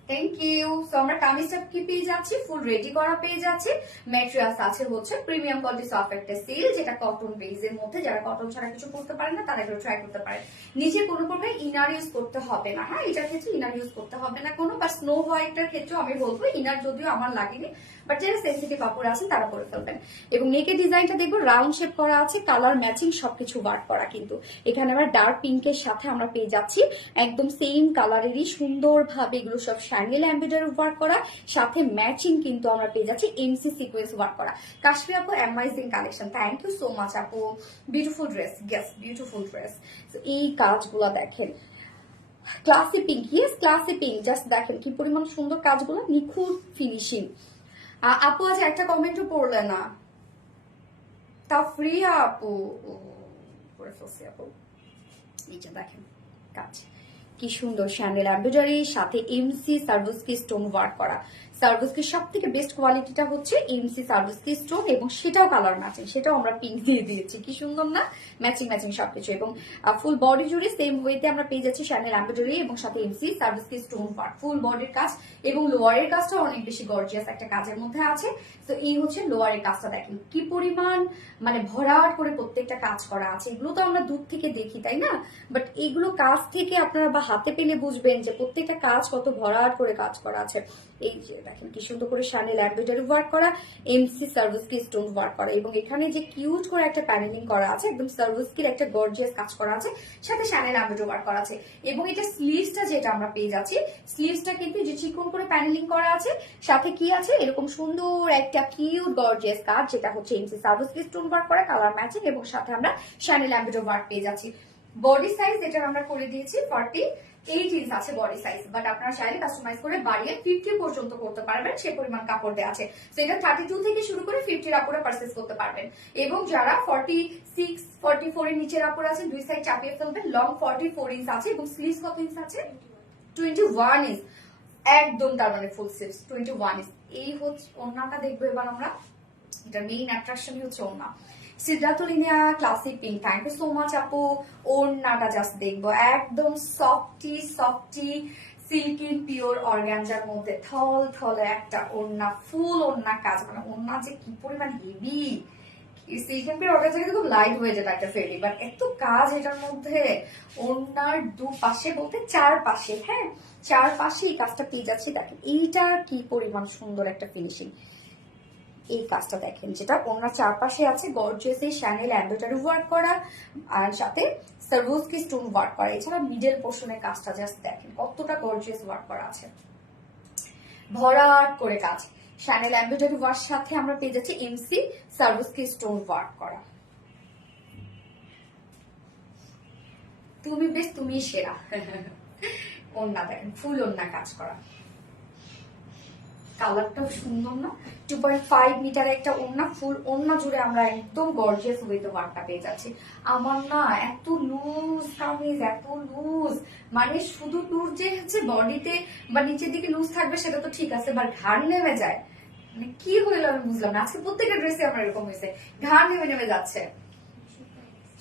thank you. So আমরা কামিজটা কি পেয়ে যাচ্ছি, ফুল রেডি করা পেয়ে যাচ্ছি। ম্যাটেরিয়ালস আছে হচ্ছে প্রিমিয়াম কোয়ালিটি সফট একটা সিল, যেটা কটন বেজের মধ্যে, যারা কটন ছাড়া কিছু করতে পারে না তারা এগুলো ট্রাই করতে পারে। নিচে কোনো প্রকার ইনার ইউজ করতে হবে না, হ্যাঁ এটার ক্ষেত্রে ইনার ইউজ করতে হবে না কোনো, বা স্নো হোয়াইটের ক্ষেত্রেও আমি বলবো ইনার যদিও আমার লাগেনি, বাট যারা সেন্সিটিভ আপুরা আছেন তারা পরে ফেলবেন। এবং নেকের ডিজাইনটা দেখবো রাউন্ড শেপ করা আছে, কালার ম্যাচিং সবকিছু ওয়ার্ক করা। কিন্তু এখানে আমরা ডার্ক পিঙ্কের সাথে আমরা পেয়ে যাচ্ছি একদম সেম কালারেরই সুন্দরভাবে এগুলো সব শ্যাঙ্গেল এমব্রয়ডারি ওয়ার্ক করা, সাথে ম্যাচিং কিন্তু আমরা পেয়ে যাচ্ছি এমসি সিকোয়েন্স ওয়ার্ক করা। কাশ্মীর আপু amazing collection, thank you so much আপু, beautiful dress, yes beautiful dress. এই কাজগুলো দেখেন, classy pink, yes classy pink, just দেখেন কি পরিমাণ সুন্দর কাজগুলো, নিখুঁত ফিনিশিং। আপু আজ একটা কমেন্টও পড়লে না, তা ফ্রি আপু করে ফেলছি আপু। নিচে দেখেন কাজ কি সুন্দর, শ্যান্ডেল এমব্রয়ডারি সাথে এমসি সার্ভিসকি স্টোন ওয়ার্ক করা। সার্ভিসকি সব থেকে বেস্ট কোয়ালিটিটা হচ্ছে এমসি সার্ভিসকি স্টোন, এবং সেটাও কালার ম্যাচিং, সেটাও আমরা পিঙ্ক দিয়ে দিয়েছি, কি সুন্দর না, ম্যাচিং ম্যাচিং সবকিছু। এবং ফুল বডি জুড়ে সেম ওয়েতে আমরা পেয়ে যাচ্ছি শ্যান্ডেল এমব্রয়ডারি এবং সাথে এমসি সার্ভিসকি স্টোন ওয়ার্ক, ফুল বডির কাজ। এবং লোয়ারের কাজটাও অনেক বেশি গর্জিয়াস একটা কাজের মধ্যে আছে। তো এই হচ্ছে লোয়ারের কাজটা, দেখেন কি পরিমাণ মানে ভরাট করে প্রত্যেকটা কাজ করা আছে। এগুলো তো আমরা দূর থেকে দেখি তাই না, বাট এগুলো কাজ থেকে আপনারা বা হাতে পেলে বুঝবেন যে প্রত্যেকটা কাজ কত ভরাট করে কাজ করা আছে। এই যে দেখেন কি সুন্দর করে শ্যান্ডেল এমব্রয়ডারি ওয়ার্ক করা, এমসি সার্ভিসকি স্টোন ওয়ার্ক করা, এবং এখানে যে কিউট করে একটা প্যানেলিং করা আছে, একদম সার্ভিসকির একটা গর্জিয়াস কাজ করা আছে, সাথে শ্যান্ডেল এমব্রয়ডারি ওয়ার্ক করা আছে। এবং এটা স্লিভসটা যেটা আমরা পেয়ে যাচ্ছি, স্লিভসটা কিন্তু যে চিকন করে প্যানেলিং করা আছে, সাথে কি আছে এরকম সুন্দর একটা কিউট গর্জিয়াস কাজ, যেটা হচ্ছে এমসি সার্ভিসকি স্টোন ওয়ার্ক করা, কালার ম্যাচিং, এবং সাথে আমরা শ্যান্ডেল এমব্রয়ডারি ওয়ার্ক পেয়ে যাচ্ছি। বডি সাইজ এটা আমরা করে দিয়েছি 48 ইঞ্চ আছে বডি সাইজ, বাট আপনারা চাইলে কাস্টমাইজ করে বাড়িয়ে 50 পর্যন্ত করতে পারবেন, সে পরিমাণ কাপড় দেওয়া আছে। তো এটা 32 থেকে শুরু করে 50 আপুরা পারচেজ করতে পারবেন। এবং যারা 46 44 এর নিচের আপুরা আছেন দুই সাইড চাপিয়ে ফেলবেন। লং 44 ইঞ্চ আছে, এবং স্লিভস কত ইঞ্চ আছে, 21 ইঞ্চ, একদম তার মানে ফুল স্লিভস 21 ইঞ্চ। এই হচ্ছে ওড়নাটা দেখবো এবার আমরা, এটা মেইন অ্যাট্রাকশনই হচ্ছে ওড়না। সিদ্ধাতুলিনিয়া classic pink, thank you so much আপু। ওড়নাটা জাস্ট দেখবো, একদম সফটি সফটি সিল্কি পিওর অর্গানজার মধ্যে থল থলে একটা ওড়না, ফুল ওড়না কাজ, মানে ওড়না যে কি পরিমাণ হেভি। সিল্কি পিওর অর্গানজা কিন্তু খুব লাইট হয়ে যায় একটা ফেরি, বাট এত কাজ এটার মধ্যে। ওড়নার দুপাশে বলতে চারপাশে, হ্যাঁ চারপাশে এই কাজটা পেয়ে যাচ্ছি। দেখেন এইটার কি পরিমাণ সুন্দর একটা ফিনিশিং। এই কাজটা দেখেন, যেটা ওনার চারপাশে আছে গর্জিয়াস এই শ্যানেল এমব্রয়ডারি ওয়ার্ক করা, আর সাথে সার্ভিসকি স্টোন ওয়ার্ক করা। এছাড়া মিডল পোর্শনের কাজটা জাস্ট দেখেন কতটা গর্জিয়াস ওয়ার্ক করা আছে, ভরাট করে কাজ। শ্যানেল এমব্রয়ডারি ওয়ার্ক সাথে আমরা পেয়ে যাচ্ছি এমসি সার্ভিসকি স্টোন ওয়ার্ক করা। তুমি বেশ, তুমি সেরা। ওন্না দেখেন ফুল ওন্না কাজ করা, কালারটাও সুন্দর না, 2.5 মিটার একটা ওড়না, ফুল ওড়না জুড়ে আমরা একদম গর্জিয়াস ওয়েতে ওয়ার্কটা পেয়ে যাচ্ছি। আমার না এত লুজ কামিজ, এত লুজ, মানে শুধু লুজ যে হচ্ছে বডিতে বা নিচের দিকে লুজ থাকবে সেটা তো ঠিক আছে, বাট ঘাড় নেমে যায়, মানে কি হইলো আমি বুঝলাম না। আজকে প্রত্যেকটা ড্রেসে আমার এরকম হয়েছে, ঘাড় নেমে নেমে যাচ্ছে,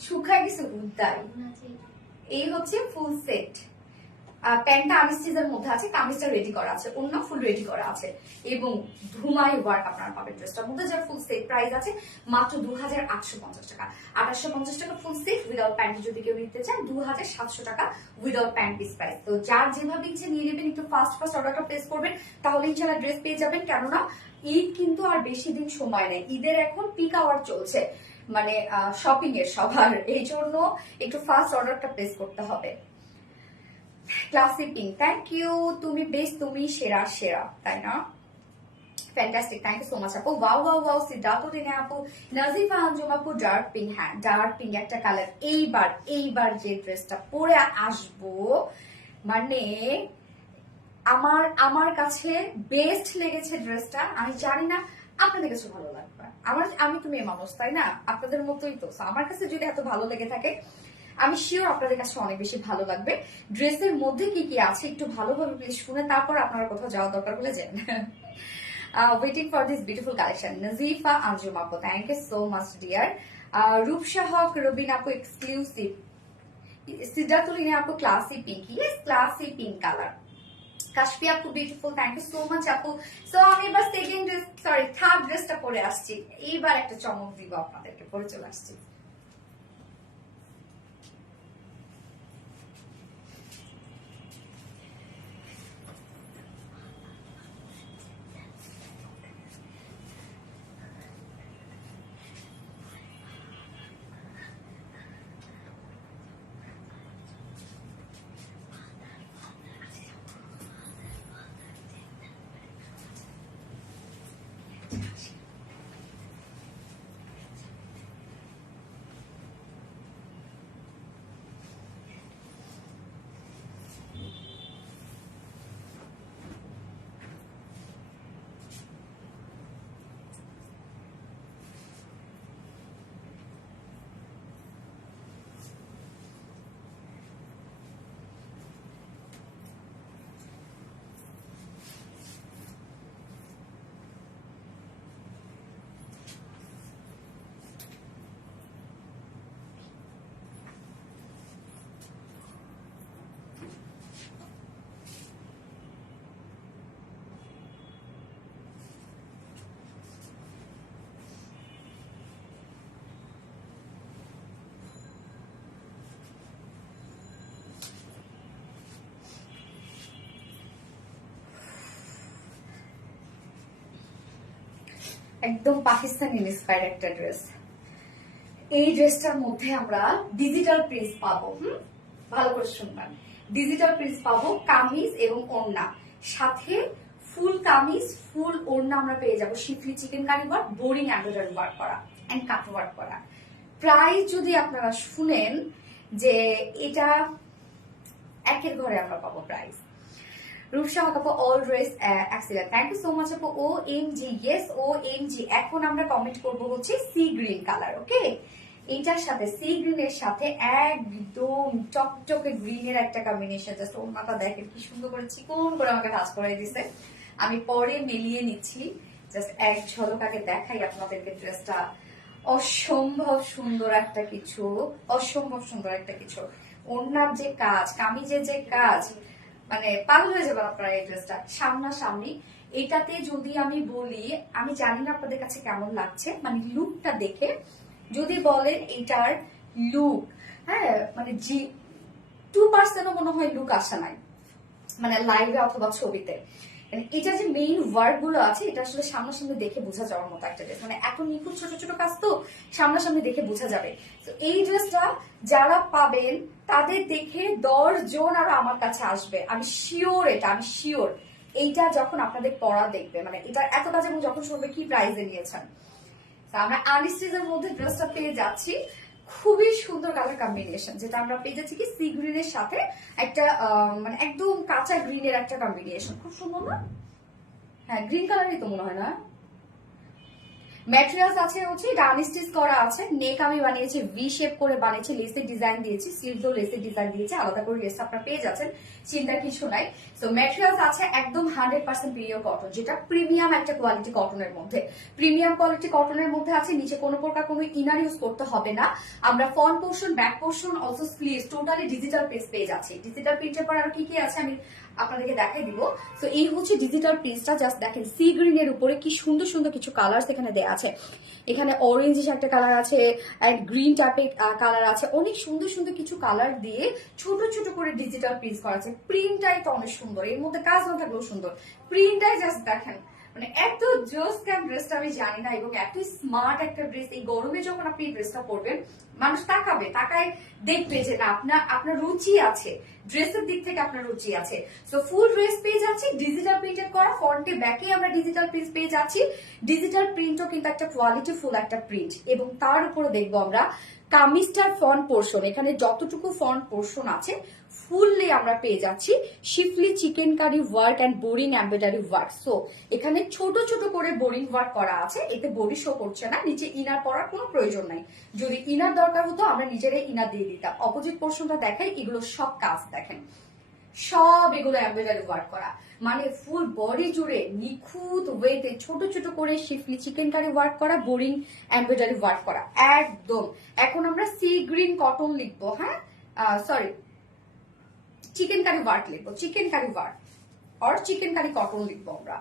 শুকায় গেছে উদ্দাই। এই হচ্ছে ফুল সেট, প্যান্টটা আনস্টিচের মধ্যে আছে, কামিজটা রেডি করা আছে, অন্য ফুল রেডি করা আছে, এবং ধুমাই ওয়ার্ক আপনারা পাবেন ড্রেসটার মধ্যে। যার ফুল সেট প্রাইস আছে মাত্র 2850 টাকা, 2850 টাকা ফুল সেট উইদাউট প্যান্ট। যদি কেউ নিতে চান 2700 টাকা উইদাউট প্যান্ট পিস প্রাইস। তো যার যেভাবে ইচ্ছে নিয়ে নেবেন, একটু ফাস্ট ফাস্ট অর্ডারটা প্লেস করবেন, তাহলে ইনশাআল্লাহ ড্রেস পেয়ে যাবেন। কেননা ঈদ কিন্তু আর বেশি দিন সময় নেই, ঈদের এখন পিক আওয়ার চলছে, মানে শপিং এর সবার, এই জন্য একটু ফাস্ট অর্ডারটা প্লেস করতে হবে। ক্লাসিক পিঙ্ক, থ্যাংক ইউ, তুমি বেশ, তুমি সেরা সেরা, তাই না? Fantastic, thank you so much আপু। ওয়াও ওয়াও ওয়াও, সিদ্ধার্থ দিনে আপু, নাজিফা আঞ্জুম আপু, ডার্ক পিঙ্ক, হ্যাঁ ডার্ক পিঙ্ক একটা কালার। এইবার যে ড্রেসটা পরে আসবো, মানে আমার কাছে বেস্ট লেগেছে ড্রেসটা। আমি জানি না আপনাদের কাছে ভালো লাগবে, আমি তো মেয়ে মানুষ তাই না, আপনাদের মতোই তো। আমার কাছে যদি এত ভালো লেগে থাকে, আমি শিওর আপনাদের কাছে অনেক বেশি ভালো লাগবে। ড্রেসের মধ্যে কি কি আছে একটু ভালোভাবে প্লিজ শুনে তারপর আপনারা কোথাও যাওয়া দরকার হলে যান। Waiting for this beautiful collection. Nazifa Anjum আপু, thank you so much dear. Rupsa Haque Robin আপু এক্সক্লুসিভ। সিদ্ধাতুলিনা আপু classy pink, yes classy pink colour. Kashfi আপু beautiful, thank you so much আপু। সো আমি এবার সেকেন্ড ড্রেস, সরি থার্ড ড্রেসটা পরে আসছি। এইবার একটা চমক দিব আপনাদেরকে, পরে চলে আসছি। একদম পাকিস্তানি ইন্সপায়ার্ড একটা ড্রেস। এই ড্রেসটার মধ্যে আমরা ডিজিটাল প্রিন্ট পাবো। ভালো করে শুনবেন, ডিজিটাল প্রিন্ট পাবো, কামিজ এবং ওড়না, সাথে ফুল কামিজ ফুল ওড়না আমরা পেয়ে যাবো schiffli chicken curry work, boring embroidery work করা এন্ড কাট ওয়ার্ক করা। প্রাইস যদি আপনারা শুনেন যে এটা একের ঘরে আমরা পাবো প্রাইস। রূপসা আপু always excellent, thank you so much আপু। O M G, yes O M G. এখন আমরা কমেন্ট করবো হচ্ছে সি গ্রিন কালার, ওকে? এইটার সাথে সি গ্রিনের সাথে একদম চকচকে গ্রিনের একটা কম্বিনেশন। জাস্ট ওর মাথা দেখেন কি সুন্দর করে চিকন করে আমাকে ভাঁজ করে দিছে। আমি পরে মিলিয়ে নিচ্ছি, জাস্ট এক ঝলক আগে দেখাই আপনাদেরকে ড্রেসটা। অসম্ভব সুন্দর একটা কিছু, অসম্ভব সুন্দর একটা কিছু। ওড়নার যে কাজ, কামিজের যে কাজ, মানে পাগল হয়ে যাবেন আপনারা এই ড্রেসটা সামনাসামনি। এটাতে যদি আমি বলি, আমি জানি না আপনাদের কাছে কেমন লাগছে, মানে লুকটা দেখে যদি বলেন এটার লুক, হ্যাঁ মানে 2% মনে হয় লুক আসে নাই, মানে লাইভে অথবা ছবিতে। এটা যে মেইন ওয়ার্ক গুলো আছে, এটা আসলে সামনাসামনি দেখে বোঝা যাওয়ার মতো একটা ড্রেস। মানে এত নিখুঁত ছোট ছোট কাজ তো সামনাসামনি দেখে বোঝা যাবে। তো এই ড্রেসটা যারা পাবেন তাদের দেখে 10 জন আরো আমার কাছে আসবে, আমি শিওর। এটা আমি শিওর, এইটা যখন আপনাদের পড়া দেখবে, মানে এটা এত কাজ এবং যখন শুনবে কি প্রাইজে নিয়েছেন। আমরা আনস্টিচের মধ্যে ড্রেসটা পেয়ে যাচ্ছি, খুবই সুন্দর কালার কম্বিনেশন, যেটা আমরা পেয়ে যাচ্ছি কি সি গ্রিনের সাথে একটা মানে একদম কাঁচা গ্রিনের একটা কম্বিনেশন। খুব সুন্দর না? হ্যাঁ, গ্রিন কালারই তো মনে হয় না। ম্যাটেরিয়ালস আছে হচ্ছে ডান স্টিচ করা আছে, নেক আমি বানিয়েছি ভি শেপ করে বানিয়েছি, লেসের ডিজাইন দিয়েছি, স্লিভসও লেসের ডিজাইন দিয়েছি, আলাদা করে লেস আপনারা পেয়ে যাচ্ছেন, চিন্তার কিছু নাই। সো ম্যাটেরিয়ালস আছে একদম 100% পিওর কটন, যেটা প্রিমিয়াম একটা কোয়ালিটি কটনের মধ্যে। প্রিমিয়াম কোয়ালিটি কটনের মধ্যে আছে, নিচে কোনো প্রকার কোনো ইনার ইউজ করতে হবে না। আমরা front portion, back portion, also sleeves totally digital print পেয়ে যাচ্ছি। ডিজিটাল প্রিন্টের পর আর কি কি আছে আমি আপনাদেরকে দেখাই দিব। তো এই হচ্ছে ডিজিটাল প্রিন্টটা, জাস্ট দেখেন সি গ্রিন এর উপরে কি সুন্দর সুন্দর কিছু কালার এখানে দেয়া আছে। এখানে অরেঞ্জ একটা কালার আছে, গ্রিন টাইপের কালার আছে, অনেক সুন্দর সুন্দর কিছু কালার দিয়ে ছোট ছোট করে ডিজিটাল প্রিন্ট করা আছে। প্রিন্টটাই তো অনেক সুন্দর, এর মধ্যে কাজ না থাকলেও সুন্দর, প্রিন্টটাই জাস্ট দেখেন। মানে এত জোস ক্যাম ড্রেসটা আমি জানি না, এবং এত স্মার্ট একটা ড্রেস। এই গরমে যখন আপনি ড্রেসটা পরবেন, মানুষ তাকাবে, তাকায় দেখবে যে না আপনার রুচি আছে, ড্রেসের দিক থেকে আপনার রুচি আছে। সো ফুল ড্রেস পেয়ে যাচ্ছি ডিজিটাল প্রিন্টেড করা, ফ্রন্টে ব্যাকে আমরা ডিজিটাল প্রিন্ট পেয়ে যাচ্ছি। ডিজিটাল প্রিন্টও কিন্তু একটা কোয়ালিটি ফুল একটা প্রিন্ট, এবং তার উপরে দেখবো আমরা কামিজটার ফ্রন্ট পোর্শন, এখানে যতটুকু ফ্রন্ট পোর্শন আছে ফুললি আমরা পেয়ে যাচ্ছি schiffli chicken curry work and boring embroidery work. So এখানে ছোট ছোট করে বোরিং ওয়ার্ক করা আছে, এতে বডি শো করছে না, নিচে ইনার পরার কোনো প্রয়োজন নাই। যদি ইনার দরকার হতো আমরা নিজেরাই ইনার দিয়ে দিতাম। অপোজিট পোর্শনটা দেখাই, এগুলো সব কাজ দেখেন, সব এগুলো এমব্রয়ডারি ওয়ার্ক করা, মানে ফুল বডি জুড়ে নিখুঁত ওয়েতে ছোট ছোট করে শিফলি চিকেন কারি ওয়ার্ক করা, বোরিং এমব্রয়ডারি ওয়ার্ক করা একদম। এখন আমরা সি গ্রিন কটন লিখবো, হ্যাঁ সরি চিকেন কারি ওয়ার্ক লিখবো, চিকেন কারি ওয়ার্ক আর চিকেন কারি কটন লিখবো আমরা।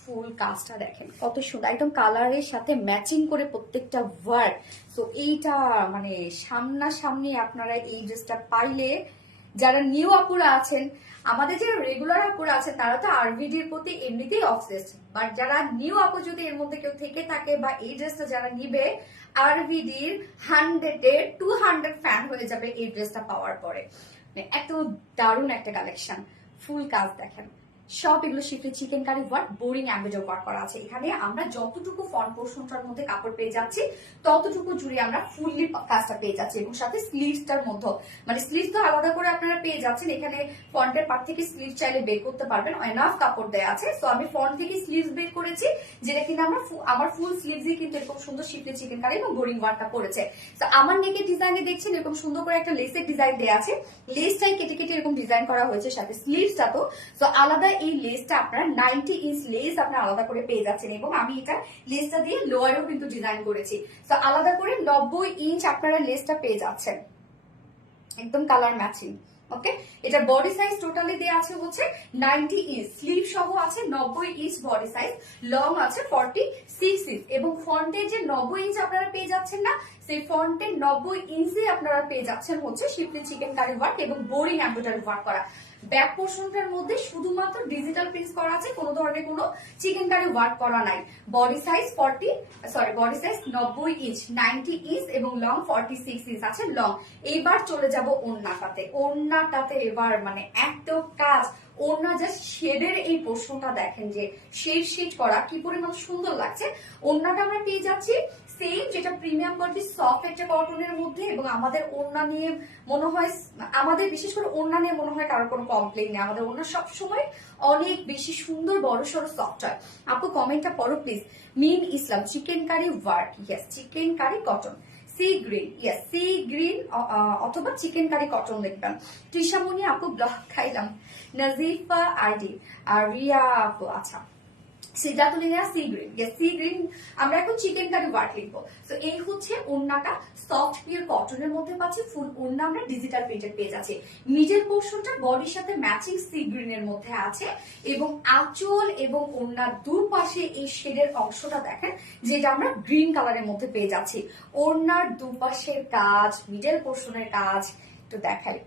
ফুল কাজটা দেখেন কত সুন্দর, একদম কালারের সাথে ম্যাচিং করে প্রত্যেকটা ওয়ার্ক। তো এইটা মানে সামনাসামনি আপনারা এই ড্রেসটা পাইলে, যারা নিউ আপুরা আছেন, আমাদের যারা রেগুলার আপুরা আছেন তারা তো আরভিডির প্রতি এমনিতেই অবসেসড, বাট যারা নিউ আপু যদি এর মধ্যে কেউ থেকে থাকে বা এই ড্রেসটা যারা নিবে, আরভিডির 100-200 ফ্যান হয়ে যাবে এই ড্রেসটা পাওয়ার পরে। এত দারুণ একটা কালেকশন, ফুল কাজ দেখেন, সব এগুলো schiffli chicken curry work, boring embroidery work করা আছে। এখানে আমরা যতটুকু ফ্রন্ট পোর্শনটার মধ্যে কাপড় পেয়ে যাচ্ছি ততটুকু জুড়ে আমরা ফুললি কাজটা পেয়ে যাচ্ছি, এবং সাথে স্লিভসটার মধ্যে, মানে স্লিভস তো আলাদা করে আপনারা পেয়ে যাচ্ছেন। এখানে ফ্রন্টের পার্ট থেকে স্লিভ চাইলে বের করতে পারবেন, এনাফ কাপড় দেওয়া আছে। সো আমি ফ্রন্ট থেকে স্লিভস বের করেছি, যেটা কিনা আমার ফুল স্লিভসই কিন্তু এরকম সুন্দর শিফলি চিকেন কারি এবং বোরিং ওয়ার্কটা করেছে। তো আমার নেকের ডিজাইনে দেখছেন এরকম সুন্দর করে একটা লেসের ডিজাইন দেওয়া আছে, লেসটাই কেটে কেটে এরকম ডিজাইন করা হয়েছে, সাথে স্লিভসটা তো আলাদা। এই লেসটা আপনারা 90 ইঞ্চ লেস আপনারা আলাদা করে পেয়ে যাচ্ছেন, এবং আমি এটা লেসটা দিয়ে লোয়ারও কিন্তু ডিজাইন করেছি। তো আলাদা করে 90 ইঞ্চ আপনারা লেসটা পেয়ে যাচ্ছেন, একদম কালার ম্যাচিং। ওকে, এটা বডি সাইজ টোটালি দেওয়া আছে হচ্ছে 90 ইঞ্চ, স্লিভ সহ আছে 90 ইঞ্চ বডি সাইজ, লং আছে 46 ইঞ্চ, এবং ফ্রন্টে যে 90 ইঞ্চ আপনারা পেয়ে যাচ্ছেন না, সেই ফ্রন্টে 90 ইঞ্চে আপনারা পেয়ে যাচ্ছেন হচ্ছে শিফলি চিকেন কারি ওয়ার্ক এবং বোরিং এমব্রয়ডারি ওয়ার্ক করা। ব্যাক পোর্শনটার মধ্যে শুধুমাত্র ডিজিটাল প্রিন্ট করা আছে, কোনো ধরনের কোনো চিকেন কারি ওয়ার্ক করা নাই। বডি সাইজ 90 ইঞ্চ, 90 ইঞ্চ এবং লং 46 ইঞ্চ আছে লং। এইবার চলে যাব ওড়নাটাতে। ওড়নাটাতে এবার মানে এত কাজ, ওড়না জাস্ট শেডের এই পোর্শনটা দেখেন যে শেড করা কি পরিমাণ সুন্দর লাগছে। ওড়নাটা আমরা পেয়ে যাচ্ছি সেম, যেটা প্রিমিয়াম কোয়ালিটি সফট একটা কটনের মধ্যে। এবং আমাদের ওড়না নিয়ে মনে হয়, আমাদের বিশেষ করে ওড়না নিয়ে মনে হয় কারোর কোনো কমপ্লেন নেই। আমাদের ওড়না সবসময় অনেক বেশি সুন্দর, বড় সড়ো, সফট হয়। আপু কমেন্টটা পড়ো please. Mim Islam, chicken curry work, yes chicken curry cotton, sea green, yes sea green অথবা চিকেন কারি কটন লিখবেন। তৃষামণি আপু ব্লক খাইলাম, নাজিফা আইডি আর রিয়া আপু, আচ্ছা সিজাতুলিয়া সি গ্রিন, সি গ্রিন। আমরা এখন চিকেন কারি ওয়ার্ক লিখবো। তো এই হচ্ছে ওড়নাটা, সফট পিওর কটনের মধ্যে পাচ্ছি। ফুল ওড়না আমরা ডিজিটাল প্রিন্টেড পেয়ে যাচ্ছি। মিডল পোর্শনটা বডির সাথে ম্যাচিং সি গ্রিনের মধ্যে আছে এবং আঁচল এবং ওড়নার দুপাশে এই শেডের অংশটা দেখেন যেটা আমরা গ্রিন কালারের মধ্যে পেয়ে যাচ্ছি। ওড়নার দুপাশের কাজ, মিডল পোর্শনের কাজ একটু দেখাই,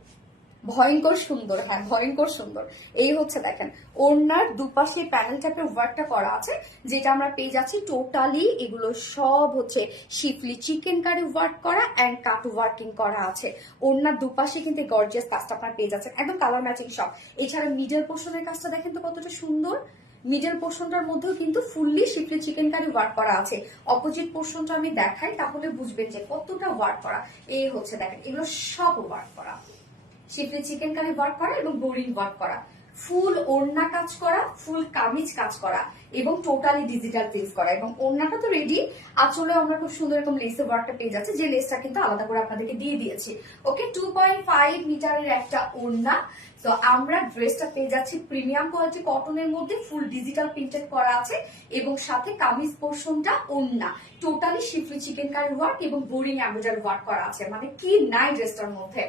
ভয়ঙ্কর সুন্দর, হ্যাঁ ভয়ঙ্কর সুন্দর। এই হচ্ছে দেখেন ওড়নার দুপাশে প্যানেল টাইপের ওয়ার্কটা করা আছে, যেটা আমরা পেয়ে যাচ্ছি টোটালি। এগুলো সব হচ্ছে শিফলি চিকেন কারি ওয়ার্ক করা এন্ড কাট ওয়ার্কিং করা আছে। ওড়নার দুপাশে কিন্তু গর্জিয়াস কাজটা আপনারা পেয়ে যাচ্ছেন, একদম কালার ম্যাচিং সব। এছাড়া মিডল পোর্শনের কাজটা দেখেন তো কতটা সুন্দর। মিডল পোর্শনটার মধ্যেও কিন্তু ফুললি শিফলি চিকেন কারি ওয়ার্ক করা আছে। অপোজিট পোর্শনটা আমি দেখাই, তাহলে বুঝবেন যে কতটা ওয়ার্ক করা। এই হচ্ছে দেখেন এগুলো সব ওয়ার্ক করা, শিফলি চিকেন কারি ওয়ার্ক করা এবং বোরিং ওয়ার্ক করা, ফুল ওড়না কাজ করা, ফুল কামিজ কাজ করা এবং টোটালি ডিজিটাল প্রিন্ট করা। এবং ওড়নাটা তো রেডি, আসলে আমরা খুব সুন্দর এরকম লেসের ওয়ার্কটা পেয়ে যাচ্ছে, যে লেসটা কিন্তু আলাদা করে আপনাদেরকে দিয়ে দিয়েছি। ওকে 2.5 মিটারের একটা ওড়না। তো আমরা ড্রেসটা পেয়ে যাচ্ছি প্রিমিয়াম কোয়ালিটি কটনের মধ্যে, ফুল ডিজিটাল প্রিন্টেড করা আছে এবং সাথে কামিজ পোর্শনটা ওড়না টোটালি শিফলি চিকেন কারি ওয়ার্ক এবং বোরিং এমব্রয়ডারি ওয়ার্ক করা আছে। মানে কি নাই ড্রেসটার মধ্যে।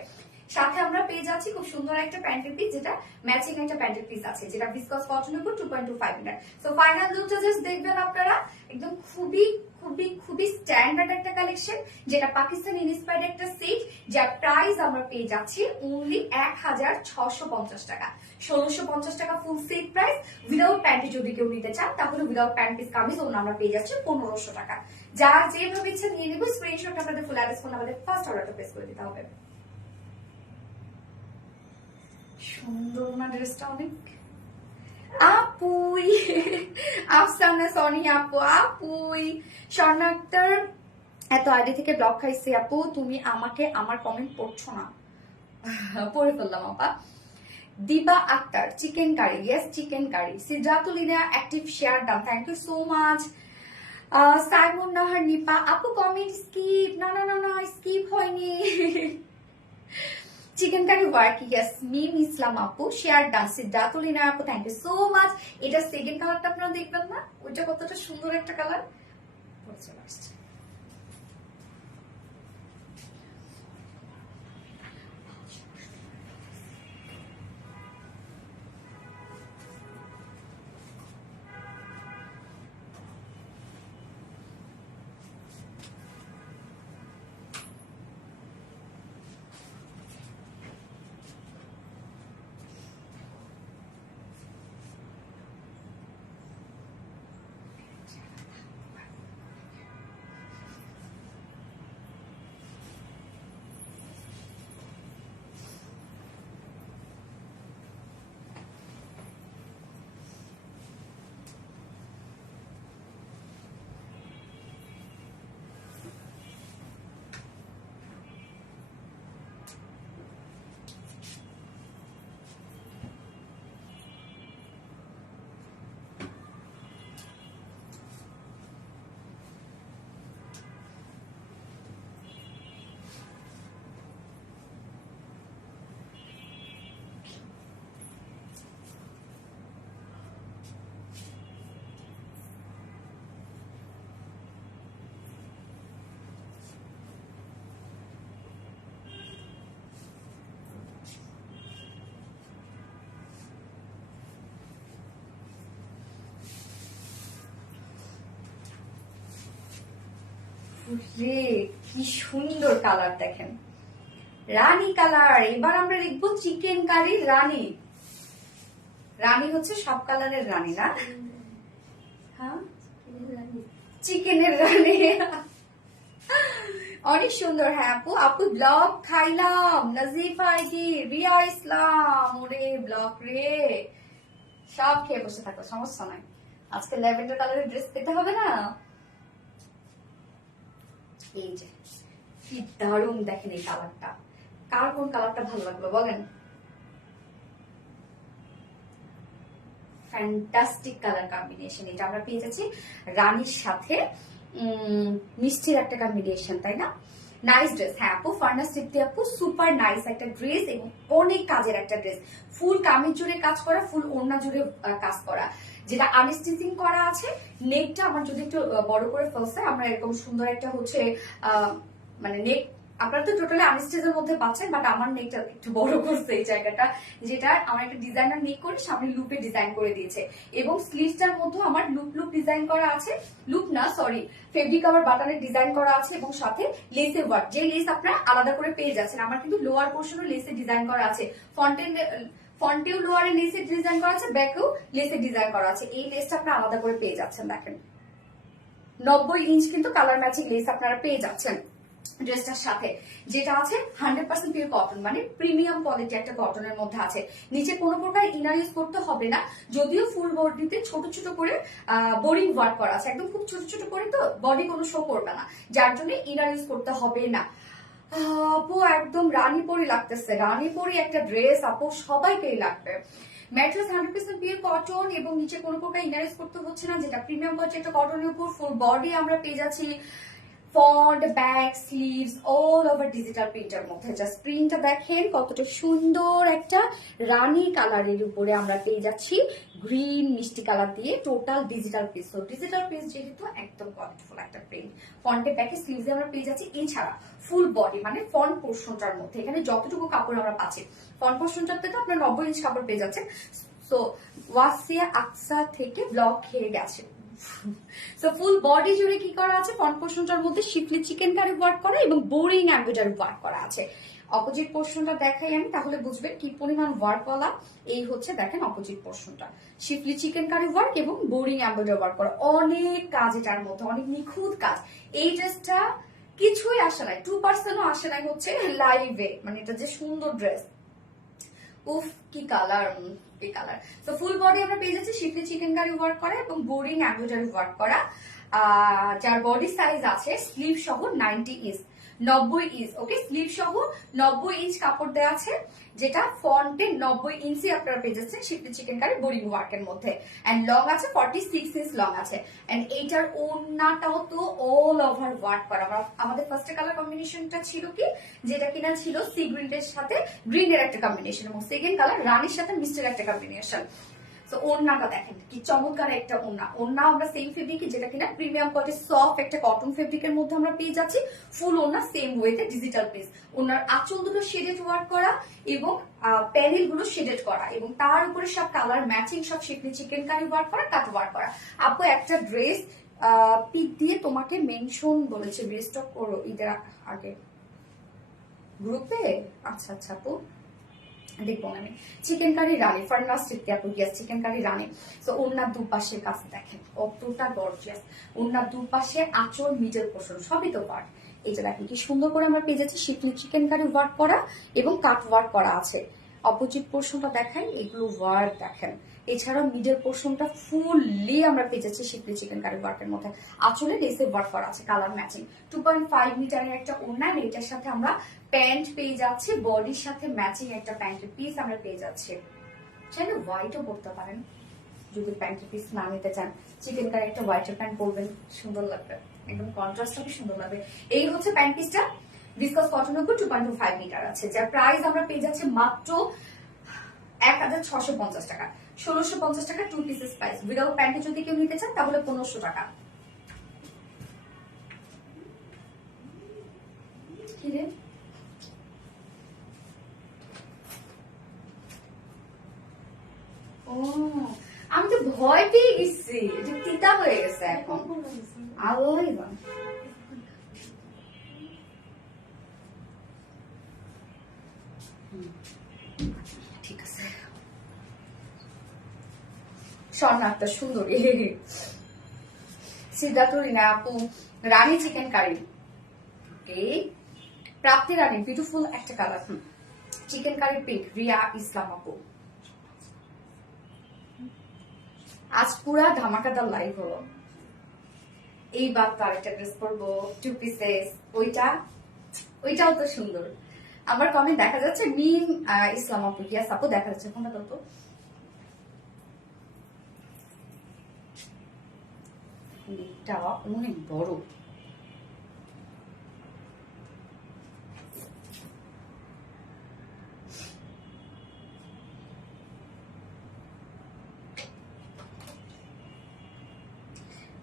সাথে আমরা পেয়ে যাচ্ছি খুব সুন্দর একটা প্যান্টের পিস, যেটা ম্যাচিং একটা প্যান্টের পিস আছে, যেটা ভিসকস কটনের উপর 2.25 মিটার। সো ফাইনাল লুকটা জাস্ট দেখবেন আপনারা, একদম খুবই খুবই খুবই স্ট্যান্ডার্ড একটা কালেকশন, যেটা পাকিস্তানি ইন্সপায়ার্ড একটা সেট, যার প্রাইস আমরা পেয়ে যাচ্ছি অনলি 1650 টাকা। 1650 টাকা full set price. Without panty যদি কেউ নিতে চান তাহলে উইদাউট প্যান্ট পিস কামিজ ওনা আমরা পেয়ে যাচ্ছি 1500 টাকা। যার যেভাবে ইচ্ছা নিয়ে নেব, স্ক্রিনশট আপনাদের ফুল অ্যাড্রেস ফোন আমাদের ফার্স্ট অর্ডারটা প্লেস করে দিতে হবে। সুন্দর না ড্রেসটা অনেক। আপুই আফসানা সনি আপু, আপুই স্বর্ণা আক্তার, এত আইডি থেকে ব্লক খাইছি আপু, তুমি আমাকে আমার কমেন্ট পড়ছো না। পড়ে ফেললাম আপা। Diba Akter, chikankari, yes chicken curry. সিদ্ধাতুলিনা অ্যাক্টিভ শেয়ার দাম, thank you so much. Saimon Nahar Nipa আপু কমেন্ট স্কিপ, না না না না স্কিপ হয়নি। Chicken curry work, yes Mim Islam আপু শেয়ার ডান। সিদ্ধাতুলিনা আপু থ্যাংক ইউ সো মাচ। এটা সেকেন্ড কালারটা আপনারা দেখবেন না, ওইটা কতটা সুন্দর একটা কালার। চলে আসছে রে, কি সুন্দর কালার দেখেন, রানী কালার। এবার আমরা লিখবো চিকেন কারি রানী। রানী হচ্ছে সব কালারের রানী না? হ্যাঁ, চিকেনের রানী। অনেক সুন্দর। হ্যাঁ আপু, আপু ব্লগ খাইলাম। নাজিফা আইডি, রিয়া ইসলাম, ওরে ব্লগ রে, সব খেয়ে বসে থাকো, সমস্যা নাই। আজকে ল্যাভেন্ডার কালারের ড্রেস পেতে হবে না? এই যে কি দারুণ, দেখেন এই কালারটা। কার কোন কালারটা ভালো লাগলো বলেন? Fantastic colour combination. এটা আমরা পেয়ে যাচ্ছি রানীর সাথে মিষ্টির একটা কম্বিনেশন, তাই না? Nice dress. হ্যাঁ আপু, ফার্নাস তৃপ্তি আপু, সুপার নাইস একটা ড্রেস এবং অনেক কাজের একটা ড্রেস। ফুল কামিজ জুড়ে কাজ করা, ফুল ওড়না জুড়ে কাজ করা, যেটা আনস্টিচিং করা আছে। নেকটা আমার যদি একটু বড় করে ফেলছে, আমরা এরকম সুন্দর একটা হচ্ছে মানে নেক, আপনারা তো টোটালি আনস্টিচের মধ্যে পাচ্ছেন, বাট আমার নেকটা একটু বড় করছে এই জায়গাটা, যেটা আমার একটা ডিজাইনার নেক করে সামনে লুপে ডিজাইন করে দিয়েছে। এবং স্লিভসটার মধ্যে আমার লুপ লুপ ডিজাইন করা আছে, লুপ না সরি, ফেব্রিক কভার বাটনের ডিজাইন করা আছে এবং সাথে লেসের ওয়ার্ক, যে লেস আপনারা আলাদা করে পেয়ে যাচ্ছেন। আমার কিন্তু লোয়ার পোর্শনও লেসের ডিজাইন করা আছে, ফ্রন্টেও লোয়ারে লেসের ডিজাইন করা আছে, ব্যাকেও লেসের ডিজাইন করা আছে। এই লেসটা আপনারা আলাদা করে পেয়ে যাচ্ছেন। দেখেন 90 ইঞ্চ কিন্তু কালার ম্যাচিং লেস আপনারা পেয়ে যাচ্ছেন ড্রেসটার সাথে, যেটা আছে 100% পিওর কটন, মানে প্রিমিয়াম কোয়ালিটি একটা কটনের মধ্যে আছে। নিচে কোনো প্রকার ইনার ইউজ করতে হবে না, যদিও ফুল বডিতে ছোট ছোট করে বোরিং ওয়ার্ক করা আছে, একদম খুব ছোট ছোট করে, তো বডি কোনো শো করবে না, যার জন্য ইনার ইউজ করতে হবে না। আপু একদম রানী পরি লাগতেছে, রানী পরি একটা ড্রেস আপু, সবাইকেই লাগবে। ম্যাট্রেস 100% পিওর কটন এবং নিচে কোনো প্রকার ইনার ইউজ করতে হচ্ছে না, যেটা প্রিমিয়াম কোয়ালিটি একটা কটনের উপর ফুল বডি আমরা পেয়ে যাচ্ছি font, back, sleeves all over digital প্রিন্টের মধ্যে। জাস্ট প্রিন্টটা দেখেন কতটা সুন্দর, একটা রানী কালারের উপরে আমরা পেয়ে যাচ্ছি গ্রিন মিষ্টি কালার দিয়ে টোটাল ডিজিটাল পিস। তো ডিজিটাল পিস যেহেতু একদম কোয়ালিটিফুল একটা প্রিন্ট। ফন্টে, ব্যাকে, স্লিভসে আমরা পেয়ে যাচ্ছি। এছাড়া ফুল বডি মানে ফ্রন্ট পোর্শনটার মধ্যে এখানে যতটুকু কাপড় আমরা পাচ্ছি, ফ্রন্ট পোর্শনটাতে তো আপনার 90 ইঞ্চ কাপড় পেয়ে যাচ্ছেন। সো ওয়াসিয়া আকসা থেকে ব্লক খেয়ে গেছে। সো ফুল বডি জুড়ে কি করা আছে, ফ্রন্ট পোর্শনটার মধ্যে শিফলি চিকেন কারি ওয়ার্ক করা এবং বোরিং এমব্রয়ডারি ওয়ার্ক করা আছে। অপোজিট পোর্শনটা দেখাই আমি, তাহলে বুঝবেন কি পরিমাণ ওয়ার্কওয়ালা। এই হচ্ছে দেখেন অপোজিট পোর্শনটা, শিফলি চিকেন কারি ওয়ার্ক এবং বোরিং এমব্রয়ডারি ওয়ার্ক করা, অনেক কাজ এটার মধ্যে, অনেক নিখুঁত কাজ। এই ড্রেসটা কিছুই আসে নাই, 2%ও আসে নাই হচ্ছে লাইভে, মানে এটা যে সুন্দর ড্রেস, উফ কি কালার, কি কালার। তো ফুল বডি আমরা পেয়ে যাচ্ছি শিফলি চিকেন কারি ওয়ার্ক করা এবং বোরিং এমব্রয়ডারি ওয়ার্ক করা, যার বডি সাইজ আছে স্লিভ সহ 90 ইঞ্চ, 90 ইঞ্চ। ওকে, স্লিভ সহ 90 ইঞ্চ কাপড় দেওয়া আছে, যেটা ফ্রন্টে 90 ইঞ্চি আপনারা পেয়ে যাচ্ছেন শিফলি চিকেন কারি বোরিং ওয়ার্কের মধ্যে। এন্ড লং আছে 46 ইঞ্চ লং আছে। এন্ড এইটার ওড়নাটাও তো অল ওভার ওয়ার্ক করা। আমাদের ফার্স্ট কালার কম্বিনেশনটা ছিল কি, যেটা কিনা ছিল সি গ্রিনের সাথে গ্রিনের একটা কম্বিনেশন, এবং সেকেন্ড কালার রানীর সাথে মিষ্টির একটা কম্বিনেশন। তো ওড়নাটা দেখেন কি চমৎকার একটা ওড়না। ওড়না আমরা সেম ফেব্রিক, যেটা কিনা প্রিমিয়াম কোয়ালিটি সফট একটা কটন ফেব্রিকের মধ্যে আমরা পেয়ে যাচ্ছি। ফুল ওড়না সেম ওয়েতে ডিজিটাল পিস। ওড়নার আঁচল দুটো শেডেড ওয়ার্ক করা এবং প্যানেল গুলো শেডেড করা, এবং তার উপরে সব কালার ম্যাচিং, সব শিফলি চিকেন কারি ওয়ার্ক করা, কাট ওয়ার্ক করা। আপু একটা ড্রেস পিক দিয়ে তোমাকে মেনশন বলেছে, রিস্টক করো ঈদের আগে গ্রুপে। আচ্ছা আচ্ছা আপু দেখবো আমি। চিকেন কারি রানী, ফার্নাস তৃপ্তি আপু, ইয়েস চিকেন কারি রানী। তো ওনার দুপাশের কাছে দেখেন কতটা গর্জিয়াস, ওনার দুপাশে আঁচল, মিডল পোর্শন সবই তো ওয়ার্ক। এটা দেখেন কি সুন্দর করে আমরা পেয়ে যাচ্ছি শিফলি চিকেন কারি ওয়ার্ক করা এবং কাট ওয়ার্ক করা আছে। অপোজিট পোর্শনটা দেখাই, এগুলো ওয়ার্ক দেখেন। এছাড়াও মিডল পোর্শনটা ফুললি আমরা পেয়ে যাচ্ছি শিফলি চিকেন কারি ওয়ার্কের মধ্যে। আঁচলে লেসে ওয়ার্ক করা আছে, কালার ম্যাচিং। 2.5 মিটারের একটা ওড়না, এটার সাথে আমরা প্যান্ট পেয়ে যাচ্ছি, বডির সাথে ম্যাচিং একটা প্যান্টের পিস আমরা পেয়ে যাচ্ছি। চাইলে হোয়াইটও পরতে পারেন যদি প্যান্টের পিস না নিতে চান। চিকেন কারি একটা হোয়াইটের প্যান্ট পরবেন, সুন্দর লাগবে, একদম কন্ট্রাস্টটা কি সুন্দর লাগবে। এই হচ্ছে প্যান্ট পিসটা, ভিসকাস কটনের উপর 2.25 মিটার আছে, যার প্রাইস আমরা পেয়ে যাচ্ছি মাত্র 1650 টাকা। 1650 টাকা 2 পিসেস প্রাইস। উইদাউট প্যান্টে যদি কেউ নিতে চান তাহলে 1500 টাকা। কি রে, ও আমি তো ভয় পেয়ে গেছি, এটা তিতা হয়ে গেছে এখন। আল্লাহই জানে। ঠিক আছে, স্বর্ণাক্তা সুন্দরী। সিদ্ধার্থরিনা আপু Rani chikankari, okay. Prapti Rani beautiful একটা colour, chikankari pink Riya Islam আপু। আজ পুরা ধামাকাদার লাইভ হলো। এইবার তো আরেকটা ড্রেস পরবো 2 পিসেস, ওইটাও তো সুন্দর। আমার কমেন্ট দেখা যাচ্ছে মিম ইসলাম আপু, ইয়াস আপু দেখা যাচ্ছে, কোনটা তো এটা অনেক বড়।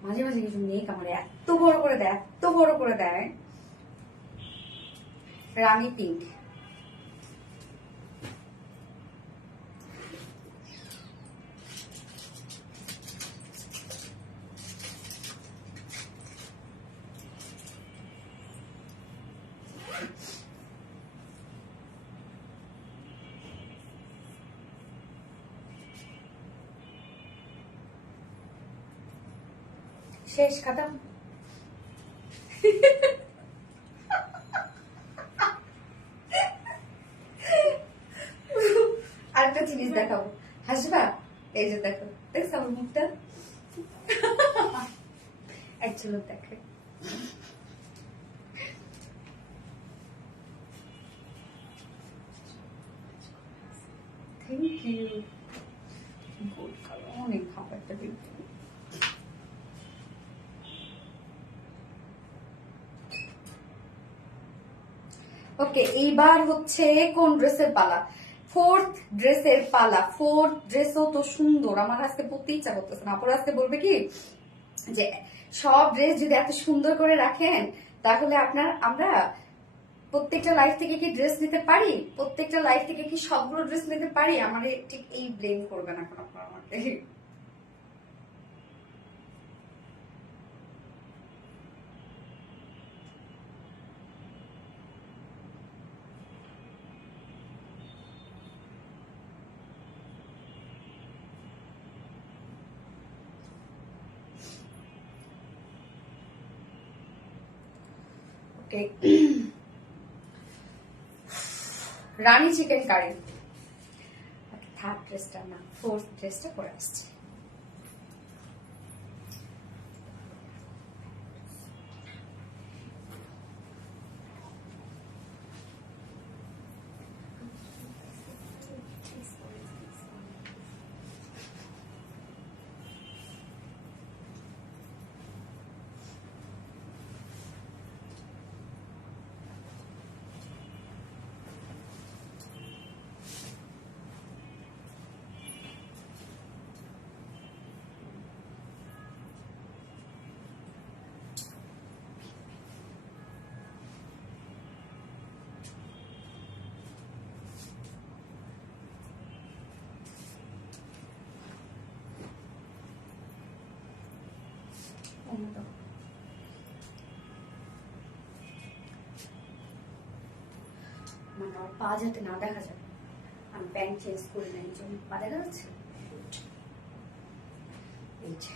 মাঝে মাঝে কিছু মেক আমার এত বড় করে দেয়, এত বড় করে দেয়। রানী পিঙ্ক, শেষ খাতাম। আরেকটা জিনিস দেখাবো, হাসবা? এই যে দেখো, দেখছো আমার মুখটা? এক ঝলক দেখে। Thank you. গোল্ড কালার অনেক ভালো একটা দিন। ওকে, এইবার হচ্ছে কোন ড্রেসের পালা? ফোর্থ ড্রেসের পালা। ফোর্থ ড্রেসও তো সুন্দর, আমার আজকে পড়তে ইচ্ছা করতেছে না। আপুর আজকে বলবে কি যে সব ড্রেস যদি এত সুন্দর করে রাখেন তাহলে আমরা প্রত্যেকটা লাইফ থেকে কি ড্রেস নিতে পারি? প্রত্যেকটা লাইফ থেকে কি সবগুলো ড্রেস নিতে পারি? আমার ঠিক এই ব্লেম করবেন এখন আপনারা আমাকে। রানী চিকেন কারি, থার্ড ড্রেসটা না, ফোর্থ ড্রেসটা পরে আসছে। মানে আমার পা যাতে না দেখা যায়, আমি প্যান্ট চেঞ্জ করে নেই, জন্য পা দেখা যাচ্ছে। এই যে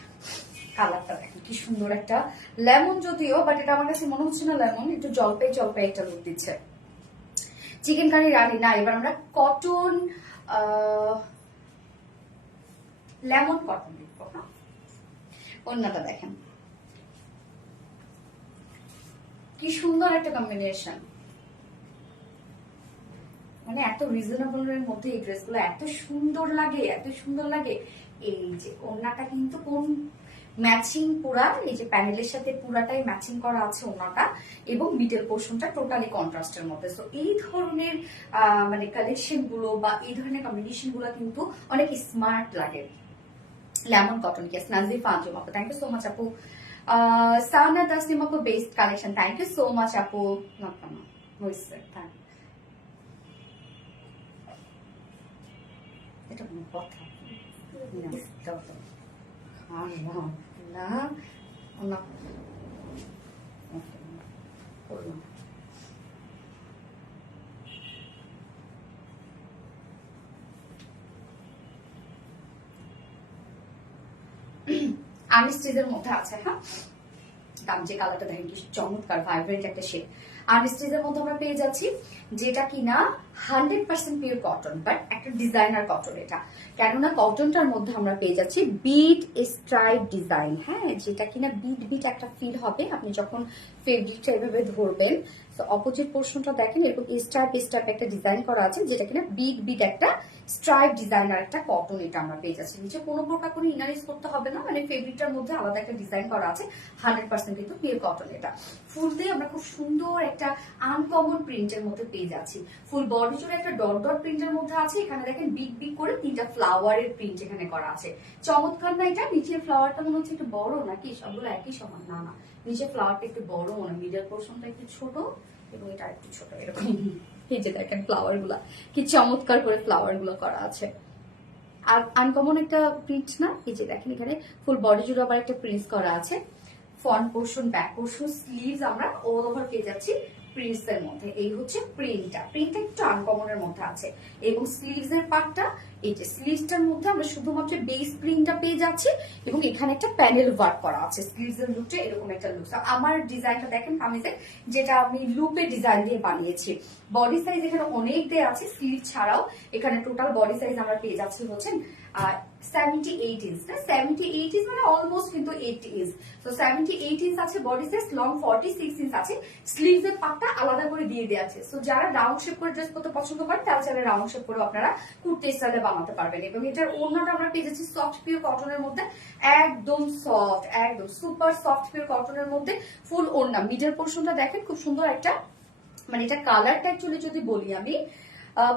কালারটা দেখেন কি সুন্দর, একটা লেমন যদিও, বাট এটা আমার কাছে মনে হচ্ছে না লেমন, একটু জলপাই জলপাই একটা লুক দিচ্ছে। চিকেন কারি রানি না, এবার আমরা কটন লেমন কটন দেখবো। অন্যটা দেখেন কি সুন্দর একটা কম্বিনেশন, মানে এত রিজনেবল এর মধ্যে এই ড্রেসগুলো এত সুন্দর লাগে, এত সুন্দর লাগে। এই যে ওড়নাটা কিন্তু কোন ম্যাচিং, পুরা এই যে প্যানেলের সাথে পুরাটাই ম্যাচিং করা আছে ওড়নাটা, এবং মিডল পোর্শনটা টোটালি কন্ট্রাস্টের মধ্যে। সো এই ধরনের মানে কালেকশন গুলো বা এই ধরনের কম্বিনেশন গুলো কিন্তু অনেক স্মার্ট লাগে। Lemon cotton, yes Nazifa Anjum আপু, থ্যাংক ইউ সো মাচ আপু। সাউনা তাসনিম আপু best collection, thank you so much আপু। হয়েছে, থ্যাংক। এটা কোনো কথা না, না আর্মি স্টিচের মধ্যে আছে। হ্যাঁ, দাম যে কালারটা দেখেন কি চমৎকার ভাইব্রেন্ট একটা শেড। আর্মি স্টিচের মধ্যে আমরা পেয়ে যাচ্ছি যেটা কিনা 100% পিওর কটন, বাট একটা ডিজাইনার কটন এটা, কেননা কটনটার মধ্যে আমরা পেয়ে যাচ্ছি বিট স্ট্রাইপ ডিজাইন। হ্যাঁ, যেটা কিনা বিট বিট একটা ফিল হবে আপনি যখন ফেব্রিকটা এভাবে ধরবেন। তো অপোজিট পোর্শনটা দেখেন এরকম স্ট্রাইপ স্ট্রাইপ একটা ডিজাইন করা আছে, যেটা কিনা বিট বিট একটা স্ট্রাইপ ডিজাইনার একটা কটন এটা আমরা পেয়ে যাচ্ছি। নিচে কোনো প্রকার কোনো ইনার ইউজ করতে হবে না, মানে ফেব্রিকটার মধ্যে আলাদা একটা ডিজাইন করা আছে। 100% কিন্তু পিওর কটন এটা। ফুল দিয়ে আমরা খুব সুন্দর একটা আনকমন প্রিন্টের মধ্যে পেয়ে যাচ্ছি। ফুল বডি জুড়ে একটা ডট ডট প্রিন্টের মধ্যে আছে। এখানে দেখেন বিগ বিগ করে 3টা ফ্লাওয়ারের প্রিন্ট এখানে করা আছে। চমৎকার না এটা? নিচের ফ্লাওয়ারটা মনে হচ্ছে একটু বড়, নাকি সবগুলো একই সমান? না না, নিচের ফ্লাওয়ারটা একটু বড়, মানে মিডল পোর্শনটা একটু ছোট এবং এটা একটু ছোট এরকম। এই যে দেখেন ফ্লাওয়ার গুলা কি চমৎকার করে ফ্লাওয়ার গুলো করা আছে। আর আনকমন একটা প্রিন্ট না? এই যে দেখেন এখানে ফুল বডি জুড়ে আবার একটা প্রিন্ট করা আছে। Front portion, back portion, sleeves আমরা অল ওভার পেয়ে যাচ্ছি প্রিন্টস এর মধ্যে। এই হচ্ছে প্রিন্টটা একটু আনকমনের মধ্যে আছে। এবং স্লিভস এর পার্টটা, এই যে স্লিভসটার মধ্যে আমরা শুধুমাত্র বেস প্রিন্টটা পেয়ে যাচ্ছি এবং এখানে একটা প্যানেল ওয়ার্ক করা আছে। স্লিভস এর লুকটা এরকম একটা লুক। আমার ডিজাইনটা দেখেন কামিজে, যেটা আমি লুপে ডিজাইন দিয়ে বানিয়েছি। বডি সাইজ এখানে অনেক দেয়া আছে, স্লিভ ছাড়াও এখানে টোটাল বডি সাইজ আমরা পেয়ে যাচ্ছি হচ্ছেন 78 ইঞ্চ। না, 78 ইঞ্চ মানে অলমোস্ট কিন্তু 80 ইঞ্চ। তো 78 ইঞ্চ আছে বডি সাইজ, লং 46 ইঞ্চ আছে। স্লিভস এর পাটটা আলাদা করে দিয়ে দেওয়া আছে। সো যারা রাউন্ড শেপ করে ড্রেস করতে পছন্দ করেন তারা চাইলে রাউন্ড শেপ করে আপনারা কুর্তি স্টাইলে বানাতে পারবেন। এবং এটার ওড়নাটা আমরা পেয়ে যাচ্ছি সফট পিওর কটনের মধ্যে, একদম সফট, একদম সুপার সফট পিওর কটনের মধ্যে ফুল ওড়না। মিডল পোর্শনটা দেখেন খুব সুন্দর একটা, মানে এটা কালারটা অ্যাকচুয়ালি যদি বলি আমি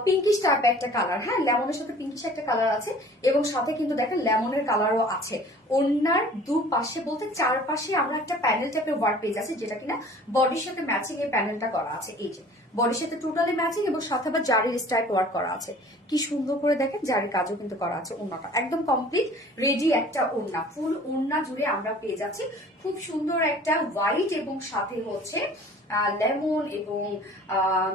পিঙ্কিশ টাইপ একটা কালার। হ্যাঁ, লেমনের সাথে পিঙ্কিশ একটা কালার আছে এবং সাথে কিন্তু দেখেন লেমনের কালারও আছে। ওড়নার দুপাশে বলতে চারপাশে আমরা একটা প্যানেল টাইপের ওয়ার্ক পেয়ে যাচ্ছি, যেটা কিনা বডির সাথে ম্যাচিং এই প্যানেলটা করা আছে। এই যে বডির সাথে টোটালি ম্যাচিং এবং সাথে আবার জারির স্টাইপ ওয়ার্ক করা আছে। কি সুন্দর করে দেখেন জারির কাজও কিন্তু করা আছে। ওড়নাটা একদম কমপ্লিট রেডি একটা ওড়না। ফুল ওড়না জুড়ে আমরা পেয়ে যাচ্ছি খুব সুন্দর একটা হোয়াইট এবং সাথে হচ্ছে লেমন এবং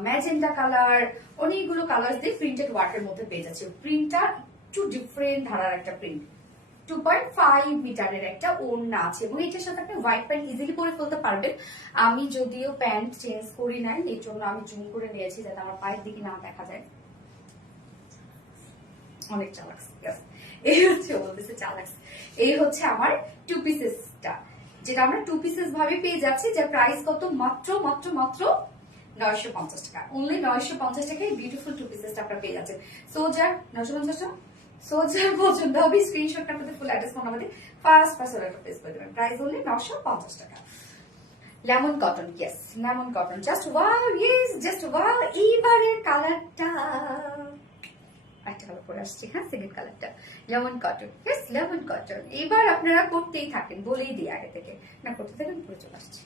ম্যাজেন্ডা কালার, অনেকগুলো কালার দিয়ে প্রিন্টেড ওয়ার্কের মধ্যে পেয়ে যাচ্ছে। প্রিন্টটা একটু ডিফারেন্ট ধারার একটা প্রিন্ট। 2.5 মিটারের একটা ওড়না আছে এবং এটার সাথে আপনি হোয়াইট প্যান্ট ইজিলি পরে ফেলতে পারবেন। আমি যদিও প্যান্ট চেঞ্জ করি নাই, এই জন্য আমি জুম করে নিয়েছি যাতে আমার পায়ের দিকে না দেখা যায়। অনেক চালাক, এই হচ্ছে বলতেছে চালাক। এই হচ্ছে আমার 2 পিসেসটা, যেটা আমরা 2 পিসেস ভাবে পেয়ে যাচ্ছি। যার প্রাইস কত? মাত্র মাত্র মাত্র 950 টাকা। অনলি 950 টাকায় বিউটিফুল 2 পিসেসটা আপনারা পেয়ে যাচ্ছেন। সো যার 950 টাকা, সো যার পছন্দ হবে স্ক্রিনশটটা আপনাদের ফুল অ্যাড্রেস ফোন নাম্বার দিয়ে ফার্স্ট অর্ডারটা প্লেস করে দেবেন। প্রাইস অনলি 950 টাকা। Lemon cotton, yes lemon cotton, just wow, yes just wow. এইবারের কালারটা একটা কালার পরে আসছে, হ্যাঁ সেকেন্ড কালারটা lemon cotton, yes lemon cotton. এবার আপনারা করতেই থাকেন, বলেই দিই আগে থেকে, না করতে থাকেন পরে চলে আসছে।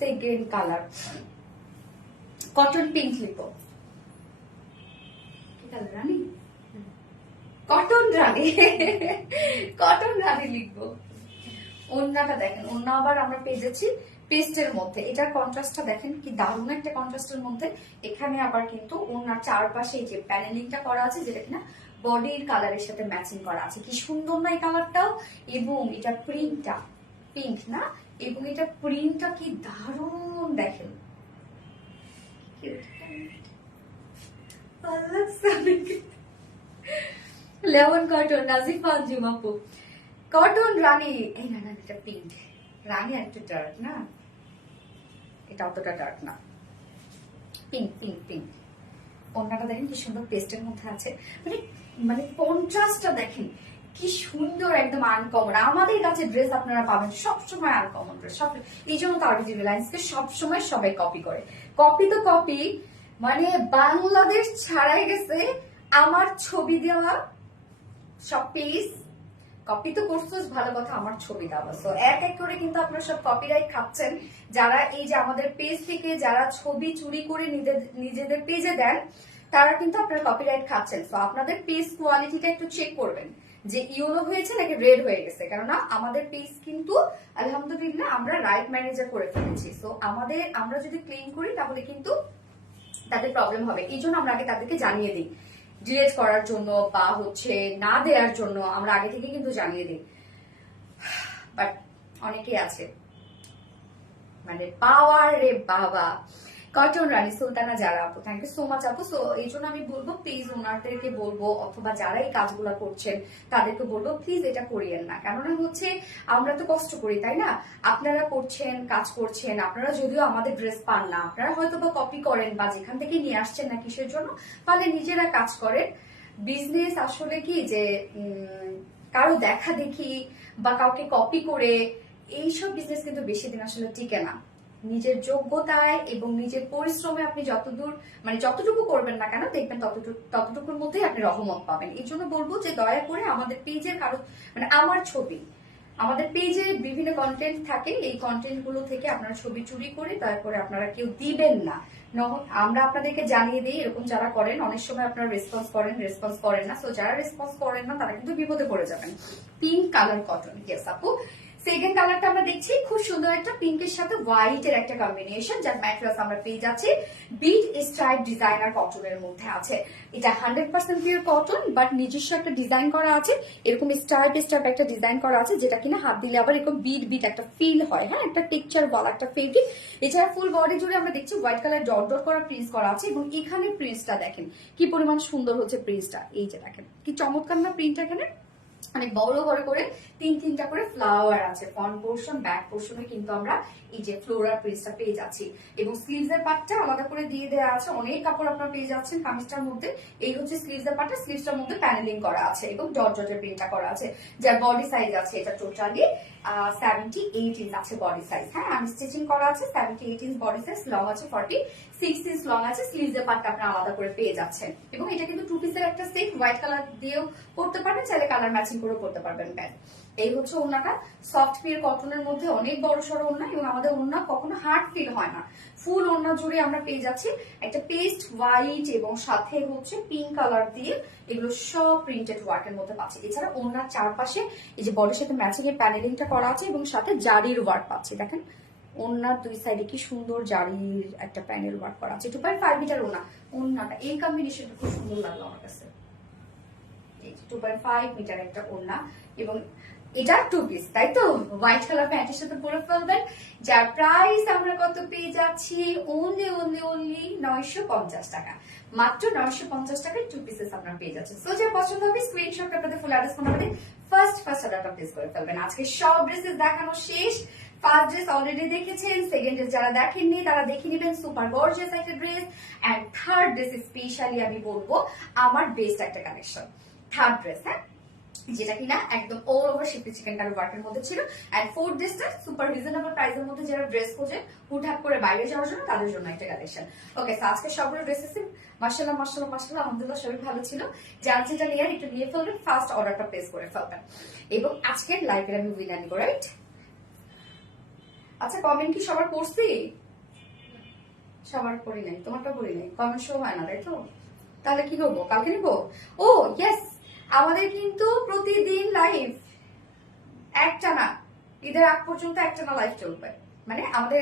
সেকেন্ড কালার কটন পিঙ্ক লিখবো। কি কালার রানী? কটন রানী, কটন রানী লিখবো। ওড়নাটা দেখেন, ওড়না আবার আমরা পেয়ে যাচ্ছি পেস্টের মধ্যে। এটার কন্ট্রাস্টটা দেখেন কি দারুণ একটা কন্ট্রাস্টের মধ্যে। এখানে আবার কিন্তু ওড়নার চারপাশে এই যে প্যানেলিংটা করা আছে, যেটা কিনা বডির কালারের সাথে ম্যাচিং করা আছে। কি সুন্দর না এই কালারটাও। এবং এটা প্রিন্টটা পিঙ্ক না, এবং এটা প্রিন্টটা কি দারুণ দেখেন। লেমন কটন, নাজিফা আঞ্জুম আপু, কটন রানী। এই না না, এটা পিঙ্ক রানী, আর একটু ডার্ক না, এটা অতটা ডার্ক না, পিঙ্ক পিঙ্ক পিঙ্ক। ওড়নাটা দেখেন কি সুন্দর পেস্টের মধ্যে আছে, মানে মানে কন্ট্রাস্টটা দেখেন কি সুন্দর, একদম আনকমন। আমাদের কাছে ড্রেস আপনারা পাবেন সবসময় আনকমন ড্রেস, সব এই জন্য তো আরবিজি রিলায়েন্সকে সবসময় সবাই কপি করে। কপি তো কপি, মানে বাংলাদেশ ছাড়াই গেছে আমার ছবি দেওয়া সব পেজ। কপি তো করছোস ভালো কথা, আমার ছবি দেওয়া। তো এক এক করে কিন্তু আপনারা সব কপিরাইট খাচ্ছেন। যারা এই যে আমাদের পেজ থেকে যারা ছবি চুরি করে নিজেদের পেজে দেন, তারা কিন্তু আপনারা কপিরাইট খাচ্ছেন। তো আপনাদের পেজ কোয়ালিটিটা একটু চেক করবেন যে ইয়েলো হয়েছে নাকি রেড হয়ে গেছে, কেননা আমাদের পেজ কিন্তু আলহামদুলিল্লাহ আমরা রাইট ম্যানেজার করে ফেলেছি। তো আমরা যদি ক্লেম করি তাহলে কিন্তু তাদের প্রবলেম হবে, এই জন্য আমরা আগে তাদেরকে জানিয়ে দিই। ডিলেট করার জন্য বা হচ্ছে না দেওয়ার জন্য আমরা আগে থেকে কিন্তু জানিয়ে দিই। বাট অনেকেই আছে মানে পাওয়ার রে বাবা। কটন রানী সুলতানা যারা আপু, থ্যাংক ইউ সো মাচ আপু। সো এই জন্য আমি বলবো প্লিজ ওনাদেরকে বলবো, অথবা যারা এই কাজগুলো করছেন তাদেরকে বলবো প্লিজ এটা করিয়েন না। কেননা হচ্ছে আমরা তো কষ্ট করি, তাই না? আপনারা করছেন, কাজ করছেন, আপনারা যদিও আমাদের ড্রেস পান না, আপনারা হয়তো বা কপি করেন বা যেখান থেকে নিয়ে আসছেন না কিসের জন্য, তাহলে নিজেরা কাজ করেন। বিজনেস আসলে কি যে কারো দেখা দেখি বা কাউকে কপি করে এইসব বিজনেস কিন্তু বেশি দিন আসলে টিকে না। নিজের যোগ্যতায় এবং নিজের পরিশ্রমে আপনি যতটুকু করবেন না কেন, দেখবেন ততটুকুর মধ্যেই আপনি রহমত পাবেন। এই জন্য বলবো যে দয়া করে আমাদের পেজের কারো আমার ছবি, আমাদের পেজে বিভিন্ন কন্টেন্ট থাকে, এই কন্টেন্ট গুলো থেকে আপনারা ছবি চুরি করে তারপরে আপনারা কেউ দিবেন না। আমরা আপনাদেরকে জানিয়ে দিই, এরকম যারা করেন অনেক সময় আপনারা রেসপন্স করেন না। তো যারা রেসপন্স করেন না তারা কিন্তু বিপদে পড়ে যাবেন। পিঙ্ক কালার কটন, ইয়েস আপু। সেকেন্ড কালারটা আমরা দেখছি খুব সুন্দর একটা পিঙ্কের সাথে হোয়াইট এর একটা কম্বিনেশন, যার ম্যাটেরিয়ালস আমরা পেয়ে যাচ্ছি বিট স্ট্রাইপ ডিজাইনার কটনের মধ্যে আছে। এটা 100% পিওর কটন, বাট নিজস্ব একটা ডিজাইন করা আছে, এরকম স্ট্রাইপ একটা ডিজাইন করা আছে, যেটা কিনা হাত দিলে আবার এরকম বিট একটা ফিল হয়। হ্যাঁ, একটা টেক্সচার বলা একটা ফেব্রিক। এছাড়া ফুল বডি জুড়ে আমরা দেখছি হোয়াইট কালার ডট ডট করা প্রিন্টস করা আছে, এবং এখানে প্রিন্টসটা দেখেন কি পরিমাণ সুন্দর হচ্ছে প্রিন্টসটা। এই যে দেখেন কি চমৎকার না প্রিন্টটা, এখানে অনেক বড় বড় করে তিনটা করে ফ্লাওয়ার আছে। ফ্রন্ট পোর্শন, ব্যাক পোর্শনে কিন্তু আমরা এই যে ফ্লোরাল প্রিন্টটা পেয়ে যাচ্ছি, এবং স্লিভস এর পার্টটা আলাদা করে দিয়ে দেওয়া আছে। অনেক কাপড় আপনারা পেয়ে যাচ্ছেন কামিজটার মধ্যে। এই হচ্ছে স্লিভস এর পার্টটা, স্লিভসটার মধ্যে প্যানেলিং করা আছে এবং ডট ডটের প্রিন্টটা করা আছে। যার বডি সাইজ আছে এটা টোটালি 78 ইঞ্চ আছে বডি সাইজ। হ্যাঁ, আমি স্টিচিং করা আছে 78 ইঞ্চ বডি সাইজ, লং আছে 46 ইঞ্চ লং আছে। স্লিভস এর পার্টটা আপনারা আলাদা করে পেয়ে যাচ্ছেন, এবং এটা কিন্তু টু পিসের একটা সেট। হোয়াইট কালার দিয়েও পড়তে পারবেন, চাইলে কালার ম্যাচিং করে পড়তে পারবেন প্যান্ট। এই হচ্ছে ওড়নাটা, সফট পিওর কটনের মধ্যে অনেক বড় সড়ো ওড়না, এবং আমাদের ওড়না কখনো হার্ড ফিল হয় না। ফুল ওড়না জুড়ে আমরা পেয়ে যাচ্ছি একটা পেস্ট হোয়াইট এবং সাথে হচ্ছে পিঙ্ক কালার দিয়ে, এগুলো সব প্রিন্টেড ওয়ার্কের মধ্যে পাচ্ছি। এছাড়া ওড়নার চারপাশে এই যে বডির সাথে ম্যাচিং এর প্যানেলিংটা করা আছে, এবং সাথে জারির ওয়ার্ক পাচ্ছি। দেখেন ওড়নার দুই সাইডে কি সুন্দর জারির একটা প্যানেল ওয়ার্ক করা আছে। 2.5 মিটার ওড়নাটা এই কম্বিনেশনটা খুব সুন্দর লাগলো আমার কাছে। 2.5 মিটার একটা ওড়না, এবং এটা টু পিস, তাই তো? হোয়াইট কালার প্যান্টের সাথে পরে ফেলবেন, যার প্রাইস আমরা কত পেয়ে যাচ্ছি অনলি 950 টাকা। মাত্র 950 টাকায় টু পিসেস আপনারা পেয়ে যাচ্ছেন। সো যার পছন্দ হবে স্ক্রিনশট আপনাদের ফুল অ্যাড্রেস নাম্বারে ফার্স্ট অর্ডারটা প্লেস করে ফেলবেন। আজকে সব ড্রেসেস দেখানো শেষ। ফার্স্ট ড্রেস অলরেডি দেখেছেন, সেকেন্ড ড্রেস যারা দেখেননি তারা দেখে নেবেন, সুপার গর্জিয়াস একটা dress. And third dress specially আমি বলবো আমার বেস্ট একটা কালেকশন। থার্ড ড্রেস, হ্যাঁ, যেটা কিনা একদম অল ওভার শিপি চিকেন কারি ওয়ার্কের মধ্যে ছিল। এন্ড ফোর্থ ড্রেসটা সুপার রিজনেবল প্রাইসের মধ্যে যারা ড্রেস খোঁজে হুটহাট করে বাইরে যাওয়ার জন্য, তাদের জন্য একটা কালেকশন। ওকে, তো আজকে সবগুলো ড্রেসেস মাশাআল্লাহ আলহামদুলিল্লাহ সবই ভালো ছিল। যার যেটা নিয়ে একটু নিয়ে ফেলবেন, ফার্স্ট অর্ডারটা প্লেস করে ফেলবেন। এবং আজকের লাইভের আমি উইনার নিব, রাইট? আচ্ছা, কমেন্ট কি সবার করছি? সবার করি নাই, তোমারটা করি নাই, কমেন্ট শো হয় না, তাই তো? তাহলে কি করবো, কালকে নিবো? ও ইয়েস, আমাদের কিন্তু প্রতিদিন লাইভ, একটা না, ঈদের আগ পর্যন্ত একটা না লাইভ চলবে। মানে আমাদের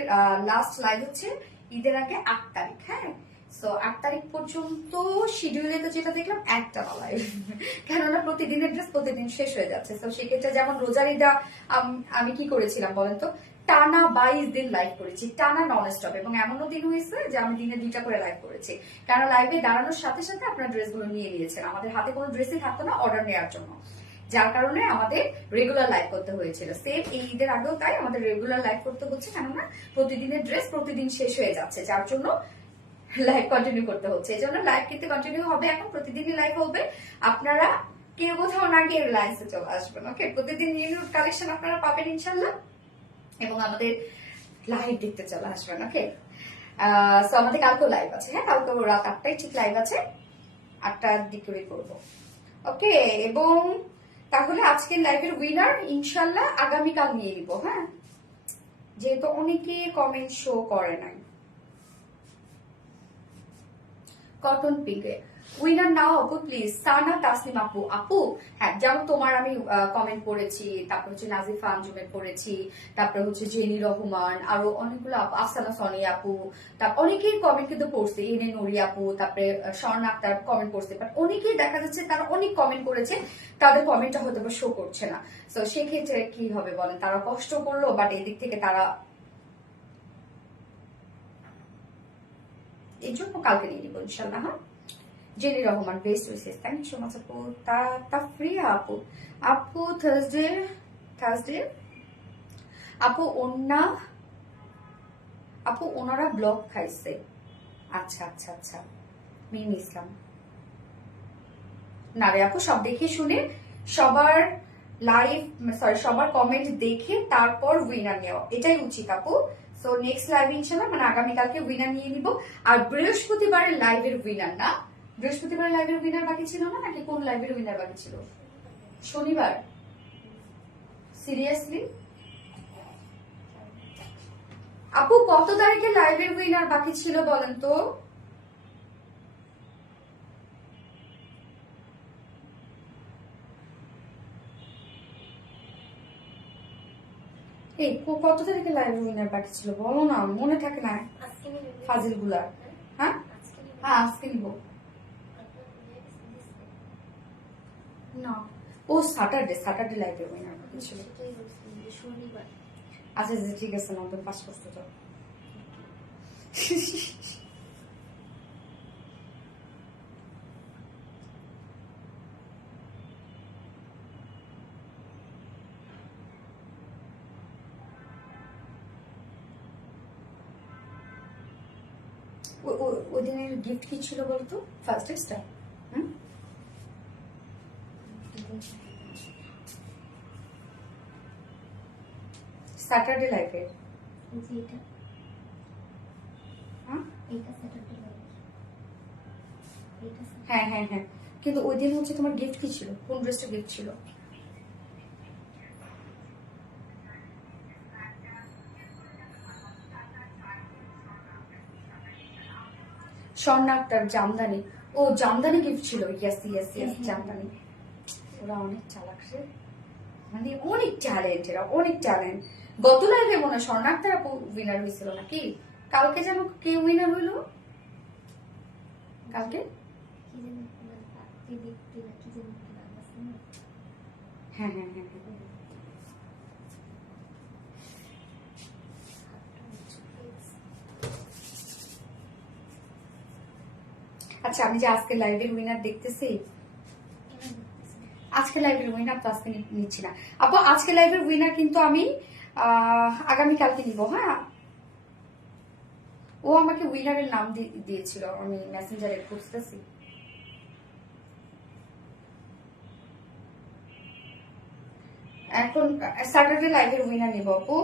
লাস্ট লাইভ হচ্ছে ঈদের আগে 8 তারিখ। হ্যাঁ, সো 8 তারিখ পর্যন্ত শিডিউলে তো যেটা দেখলাম একটা না লাইভ, কেননা প্রতিদিনের ড্রেস প্রতিদিন শেষ হয়ে যাচ্ছে। তো সেক্ষেত্রে যেমন রোজার ঈদা আমি কি করেছিলাম বলেন তো, টানা 22 দিন লাইভ করেছি, টানা নন স্টপ। এবং এমনও দিন হয়েছে যে আমি দিনে 2টা করে লাইভ করেছি, কারণ লাইভে দাঁড়ানোর সাথে সাথে আপনার ড্রেসগুলো নিয়ে নিয়েছেন। আমাদের হাতে কোনো ড্রেসই থাকতো না অর্ডার নেওয়ার জন্য, যার কারণে আমাদের রেগুলার লাইভ করতে হয়েছিল। সেম এই ঈদের আগেও তাই আমাদের রেগুলার লাইভ করতে হচ্ছে, কেননা প্রতিদিনের ড্রেস প্রতিদিন শেষ হয়ে যাচ্ছে, যার জন্য লাইভ কন্টিনিউ করতে হচ্ছে, এই জন্য লাইভ কিন্তু কন্টিনিউ হবে, এখন প্রতিদিনই লাইভ হবে। আপনারা কেউ কোথাও না গিয়ে রিলায়েন্সে চলে আসবেন, ওকে? প্রতিদিন নিউ কালেকশন আপনারা পাবেন ইনশাল্লাহ, এবং আমাদের লাইভ দেখতে চলে আসবেন, ওকে? সো আমাদের কালকেও লাইভ আছে, হ্যাঁ, কালকে রাত 8টায় ঠিক লাইভ আছে, 8টার দিকে করবো, ওকে? এবং তাহলে আজকের লাইভের উইনার ইনশাল্লাহ আগামীকাল নিয়ে নিব, হ্যাঁ, যেহেতু অনেকে কমেন্ট শো করে নাই। কটন পিঙ্কে উইনার নাও আপু প্লিজ। সানা তাসনিম আপু, আপু হ্যাঁ, যেমন তোমার আমি কমেন্ট করেছি, তারপর হচ্ছে নাজিফা আঞ্জুমের করেছি, তারপরে হচ্ছে জেনি রহমান, আরো অনেকগুলো আপু, আফসানা সনি আপু, তারপর অনেকেই কমেন্ট কিন্তু করছে, এনে নুরি আপু, তারপরে স্বর্ণ আক্তার কমেন্ট করছে, বাট অনেকেই দেখা যাচ্ছে তারা অনেক কমেন্ট করেছে, তাদের কমেন্টটা হয়তো শো করছে না। তো সেক্ষেত্রে কি হবে বলেন, তারা কষ্ট করলো, বাট এদিক থেকে তারা এই জন্য কালকে নিয়ে নিবো ইনশাল্লাহ, হ্যাঁ। Jenny Rahman, best wishes, thank you so much আপু। তাফরিয়া আপু, আপু থার্সডে আপু আপু ওনারা ব্লক খাইছে। আচ্ছা আচ্ছা আচ্ছা, মিম ইসলাম, না রে আপু, সব দেখে শুনে সবার লাইভ, সরি সবার কমেন্ট দেখে তারপর উইনার নেওয়া, এটাই উচিত আপু। সো নেক্সট লাইভ ইনশাল্লাহ মানে আগামীকালকে উইনার নিয়ে নিব। আর বৃহস্পতিবারের লাইভের উইনার না, বৃহস্পতিবার লাইভের উইনার বাকি ছিল না, নাকি কোন লাইভের উইনার বাকি ছিল? শনিবার? সিরিয়াসলি আপু, কত তারিখে লাইভের উইনার বাকি ছিল বলেন তো? এই কত তারিখে লাইভের উইনার বাকি ছিল বলো না, মনে থাকে না ফাজিল গুলা। হ্যাঁ হ্যাঁ, আজকে নিব না, ও স্যাটারডে লাইভের উইনার বাকি ছিল। আচ্ছা আচ্ছা ঠিক আছে, না তুমি পাস করতে তো। ওই দিনের গিফট কি ছিল বলতো, ফার্স্ট এক্সটা? হুম, স্যাটারডে লাইভের, হ্যাঁ হ্যাঁ হ্যাঁ, কিন্তু ওই দিন হচ্ছে তোমার গিফট কি ছিল, কোন ড্রেসটা গিফট ছিল? স্বর্ণ আক্তার, জামদানি, ও জামদানি গিফট ছিল, ইয়েস ইয়েস ইয়েস, জামদানি। ওরা অনেক চালাক রে, মানে অনেক ট্যালেন্ট, এরা অনেক ট্যালেন্ট। গত লাইভে মনে হয় স্বর্ণ আক্তার আপু উইনার হয়েছিল নাকি? কালকে যেন কে উইনার হইলো কালকে? হ্যাঁ হ্যাঁ হ্যাঁ হ্যাঁ, আচ্ছা আমি যে আজকে লাইভের উইনার দেখতেছি, আজকে লাইভের উইনার তো আজকে নিচ্ছি না আপু, আজকে লাইভের উইনার কিন্তু আমি আগামীকালকে নিব, হ্যাঁ। ও আমাকে উইনারের নাম দিয়েছিল, আমি মেসেঞ্জারে খুঁজতেছি। এখন স্যাটারডে লাইভের উইনার নিব আপু।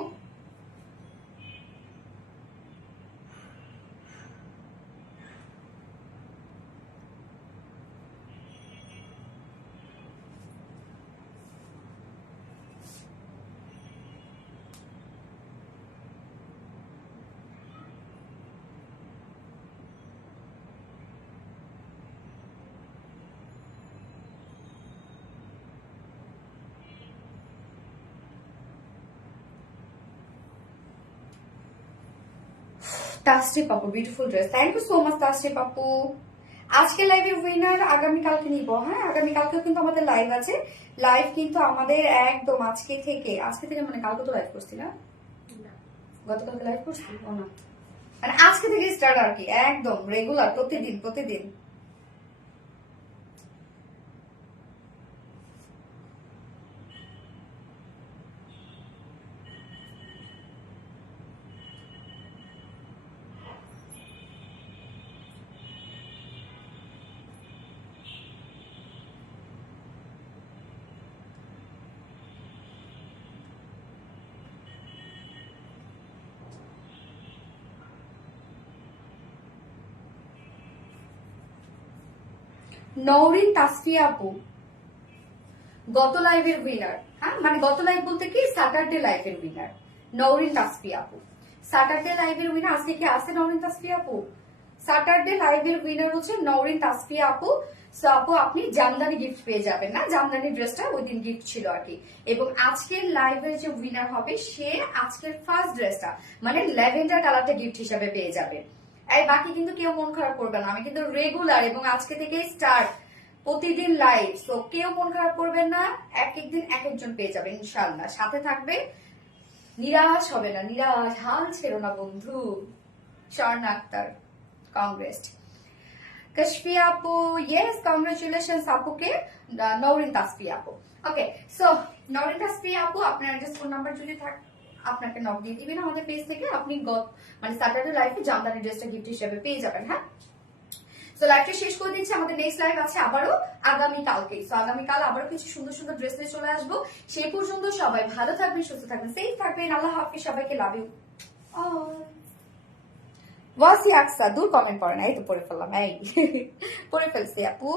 তাসরিফ আপু, beautiful dress, thank you so much Tasrif আপু। আজকে লাইভের উইনার আগামীকালকে নিব, হ্যাঁ। আগামীকালকেও কিন্তু আমাদের লাইভ আছে, লাইভ কিন্তু আমাদের একদম আজকে থেকে মানে কালকে তো লাইভ করছি না, গতকালকে লাইভ করছি, ও না, মানে আজকে থেকে স্টার্ট আর কি, একদম রেগুলার, প্রতিদিন প্রতিদিন। নওরিন তাসফিয়া আপু গত লাইভের উইনার, হ্যাঁ মানে গত লাইভ বলতে কি স্যাটারডে লাইভের উইনার নওরিন তাসফিয়া আপু। স্যাটারডে লাইভের উইনার আজকে কি আছে নওরিন তাসফিয়া আপু? স্যাটারডে লাইভের উইনার হচ্ছে নওরিন তাসফিয়া আপু। সো আপু আপনি জামদানি গিফট পেয়ে যাবেন, না জামদানি ড্রেসটা ওই দিন গিফট ছিল আর কি। এবং আজকের লাইভের যে উইনার হবে সে আজকের ফার্স্ট ড্রেসটা মানে ল্যাভেন্ডার কালারটা গিফট হিসাবে পেয়ে যাবে। এই বাকি কিন্তু কেউ মন খারাপ করবে না, আমি কিন্তু রেগুলার এবং আজকে থেকে স্টার্ট প্রতিদিন লাইভ। সো কেউ মন খারাপ করবেন না, এক একদিন এক একজন পেয়ে যাবেন ইনশাআল্লাহ। সাথে থাকবে, নিরাশ হবে না, নিরাশ হাল ছেড়ো না বন্ধু। স্বর্ণা আক্তার কংগ্রেস। কাশফিয়া আপু ইয়েস কংগ্রেচুলেশন আপুকে নওরিন তাসফিয়া আপু। ওকে সো নওরিন তাসফিয়া আপু আপনার অ্যাড্রেস ফোন নাম্বার যদি থাকে আপনাকে নক দিয়ে দিবেন আমাদের পেজ থেকে, আপনি মানে স্যাটারডে লাইভে জামদানি ড্রেসটা গিফট হিসেবে পেয়ে যাবেন। হ্যাঁ সো লাইভটা শেষ করে দিচ্ছি, আমাদের নেক্সট লাইভ আছে আবারও আগামীকালকে। সো আগামীকাল আবারও কিছু সুন্দর সুন্দর ড্রেস নিয়ে চলে আসবো। সেই পর্যন্ত সবাই ভালো থাকবেন, সুস্থ থাকবেন, সেফ থাকবেন। আল্লাহ হাফিজ, সবাইকে লাভ ইউ। ওয়াসি আকসা দূর কমেন্ট পড়ে না, এই তো পড়ে ফেললাম, এই পড়ে ফেলছি আপু।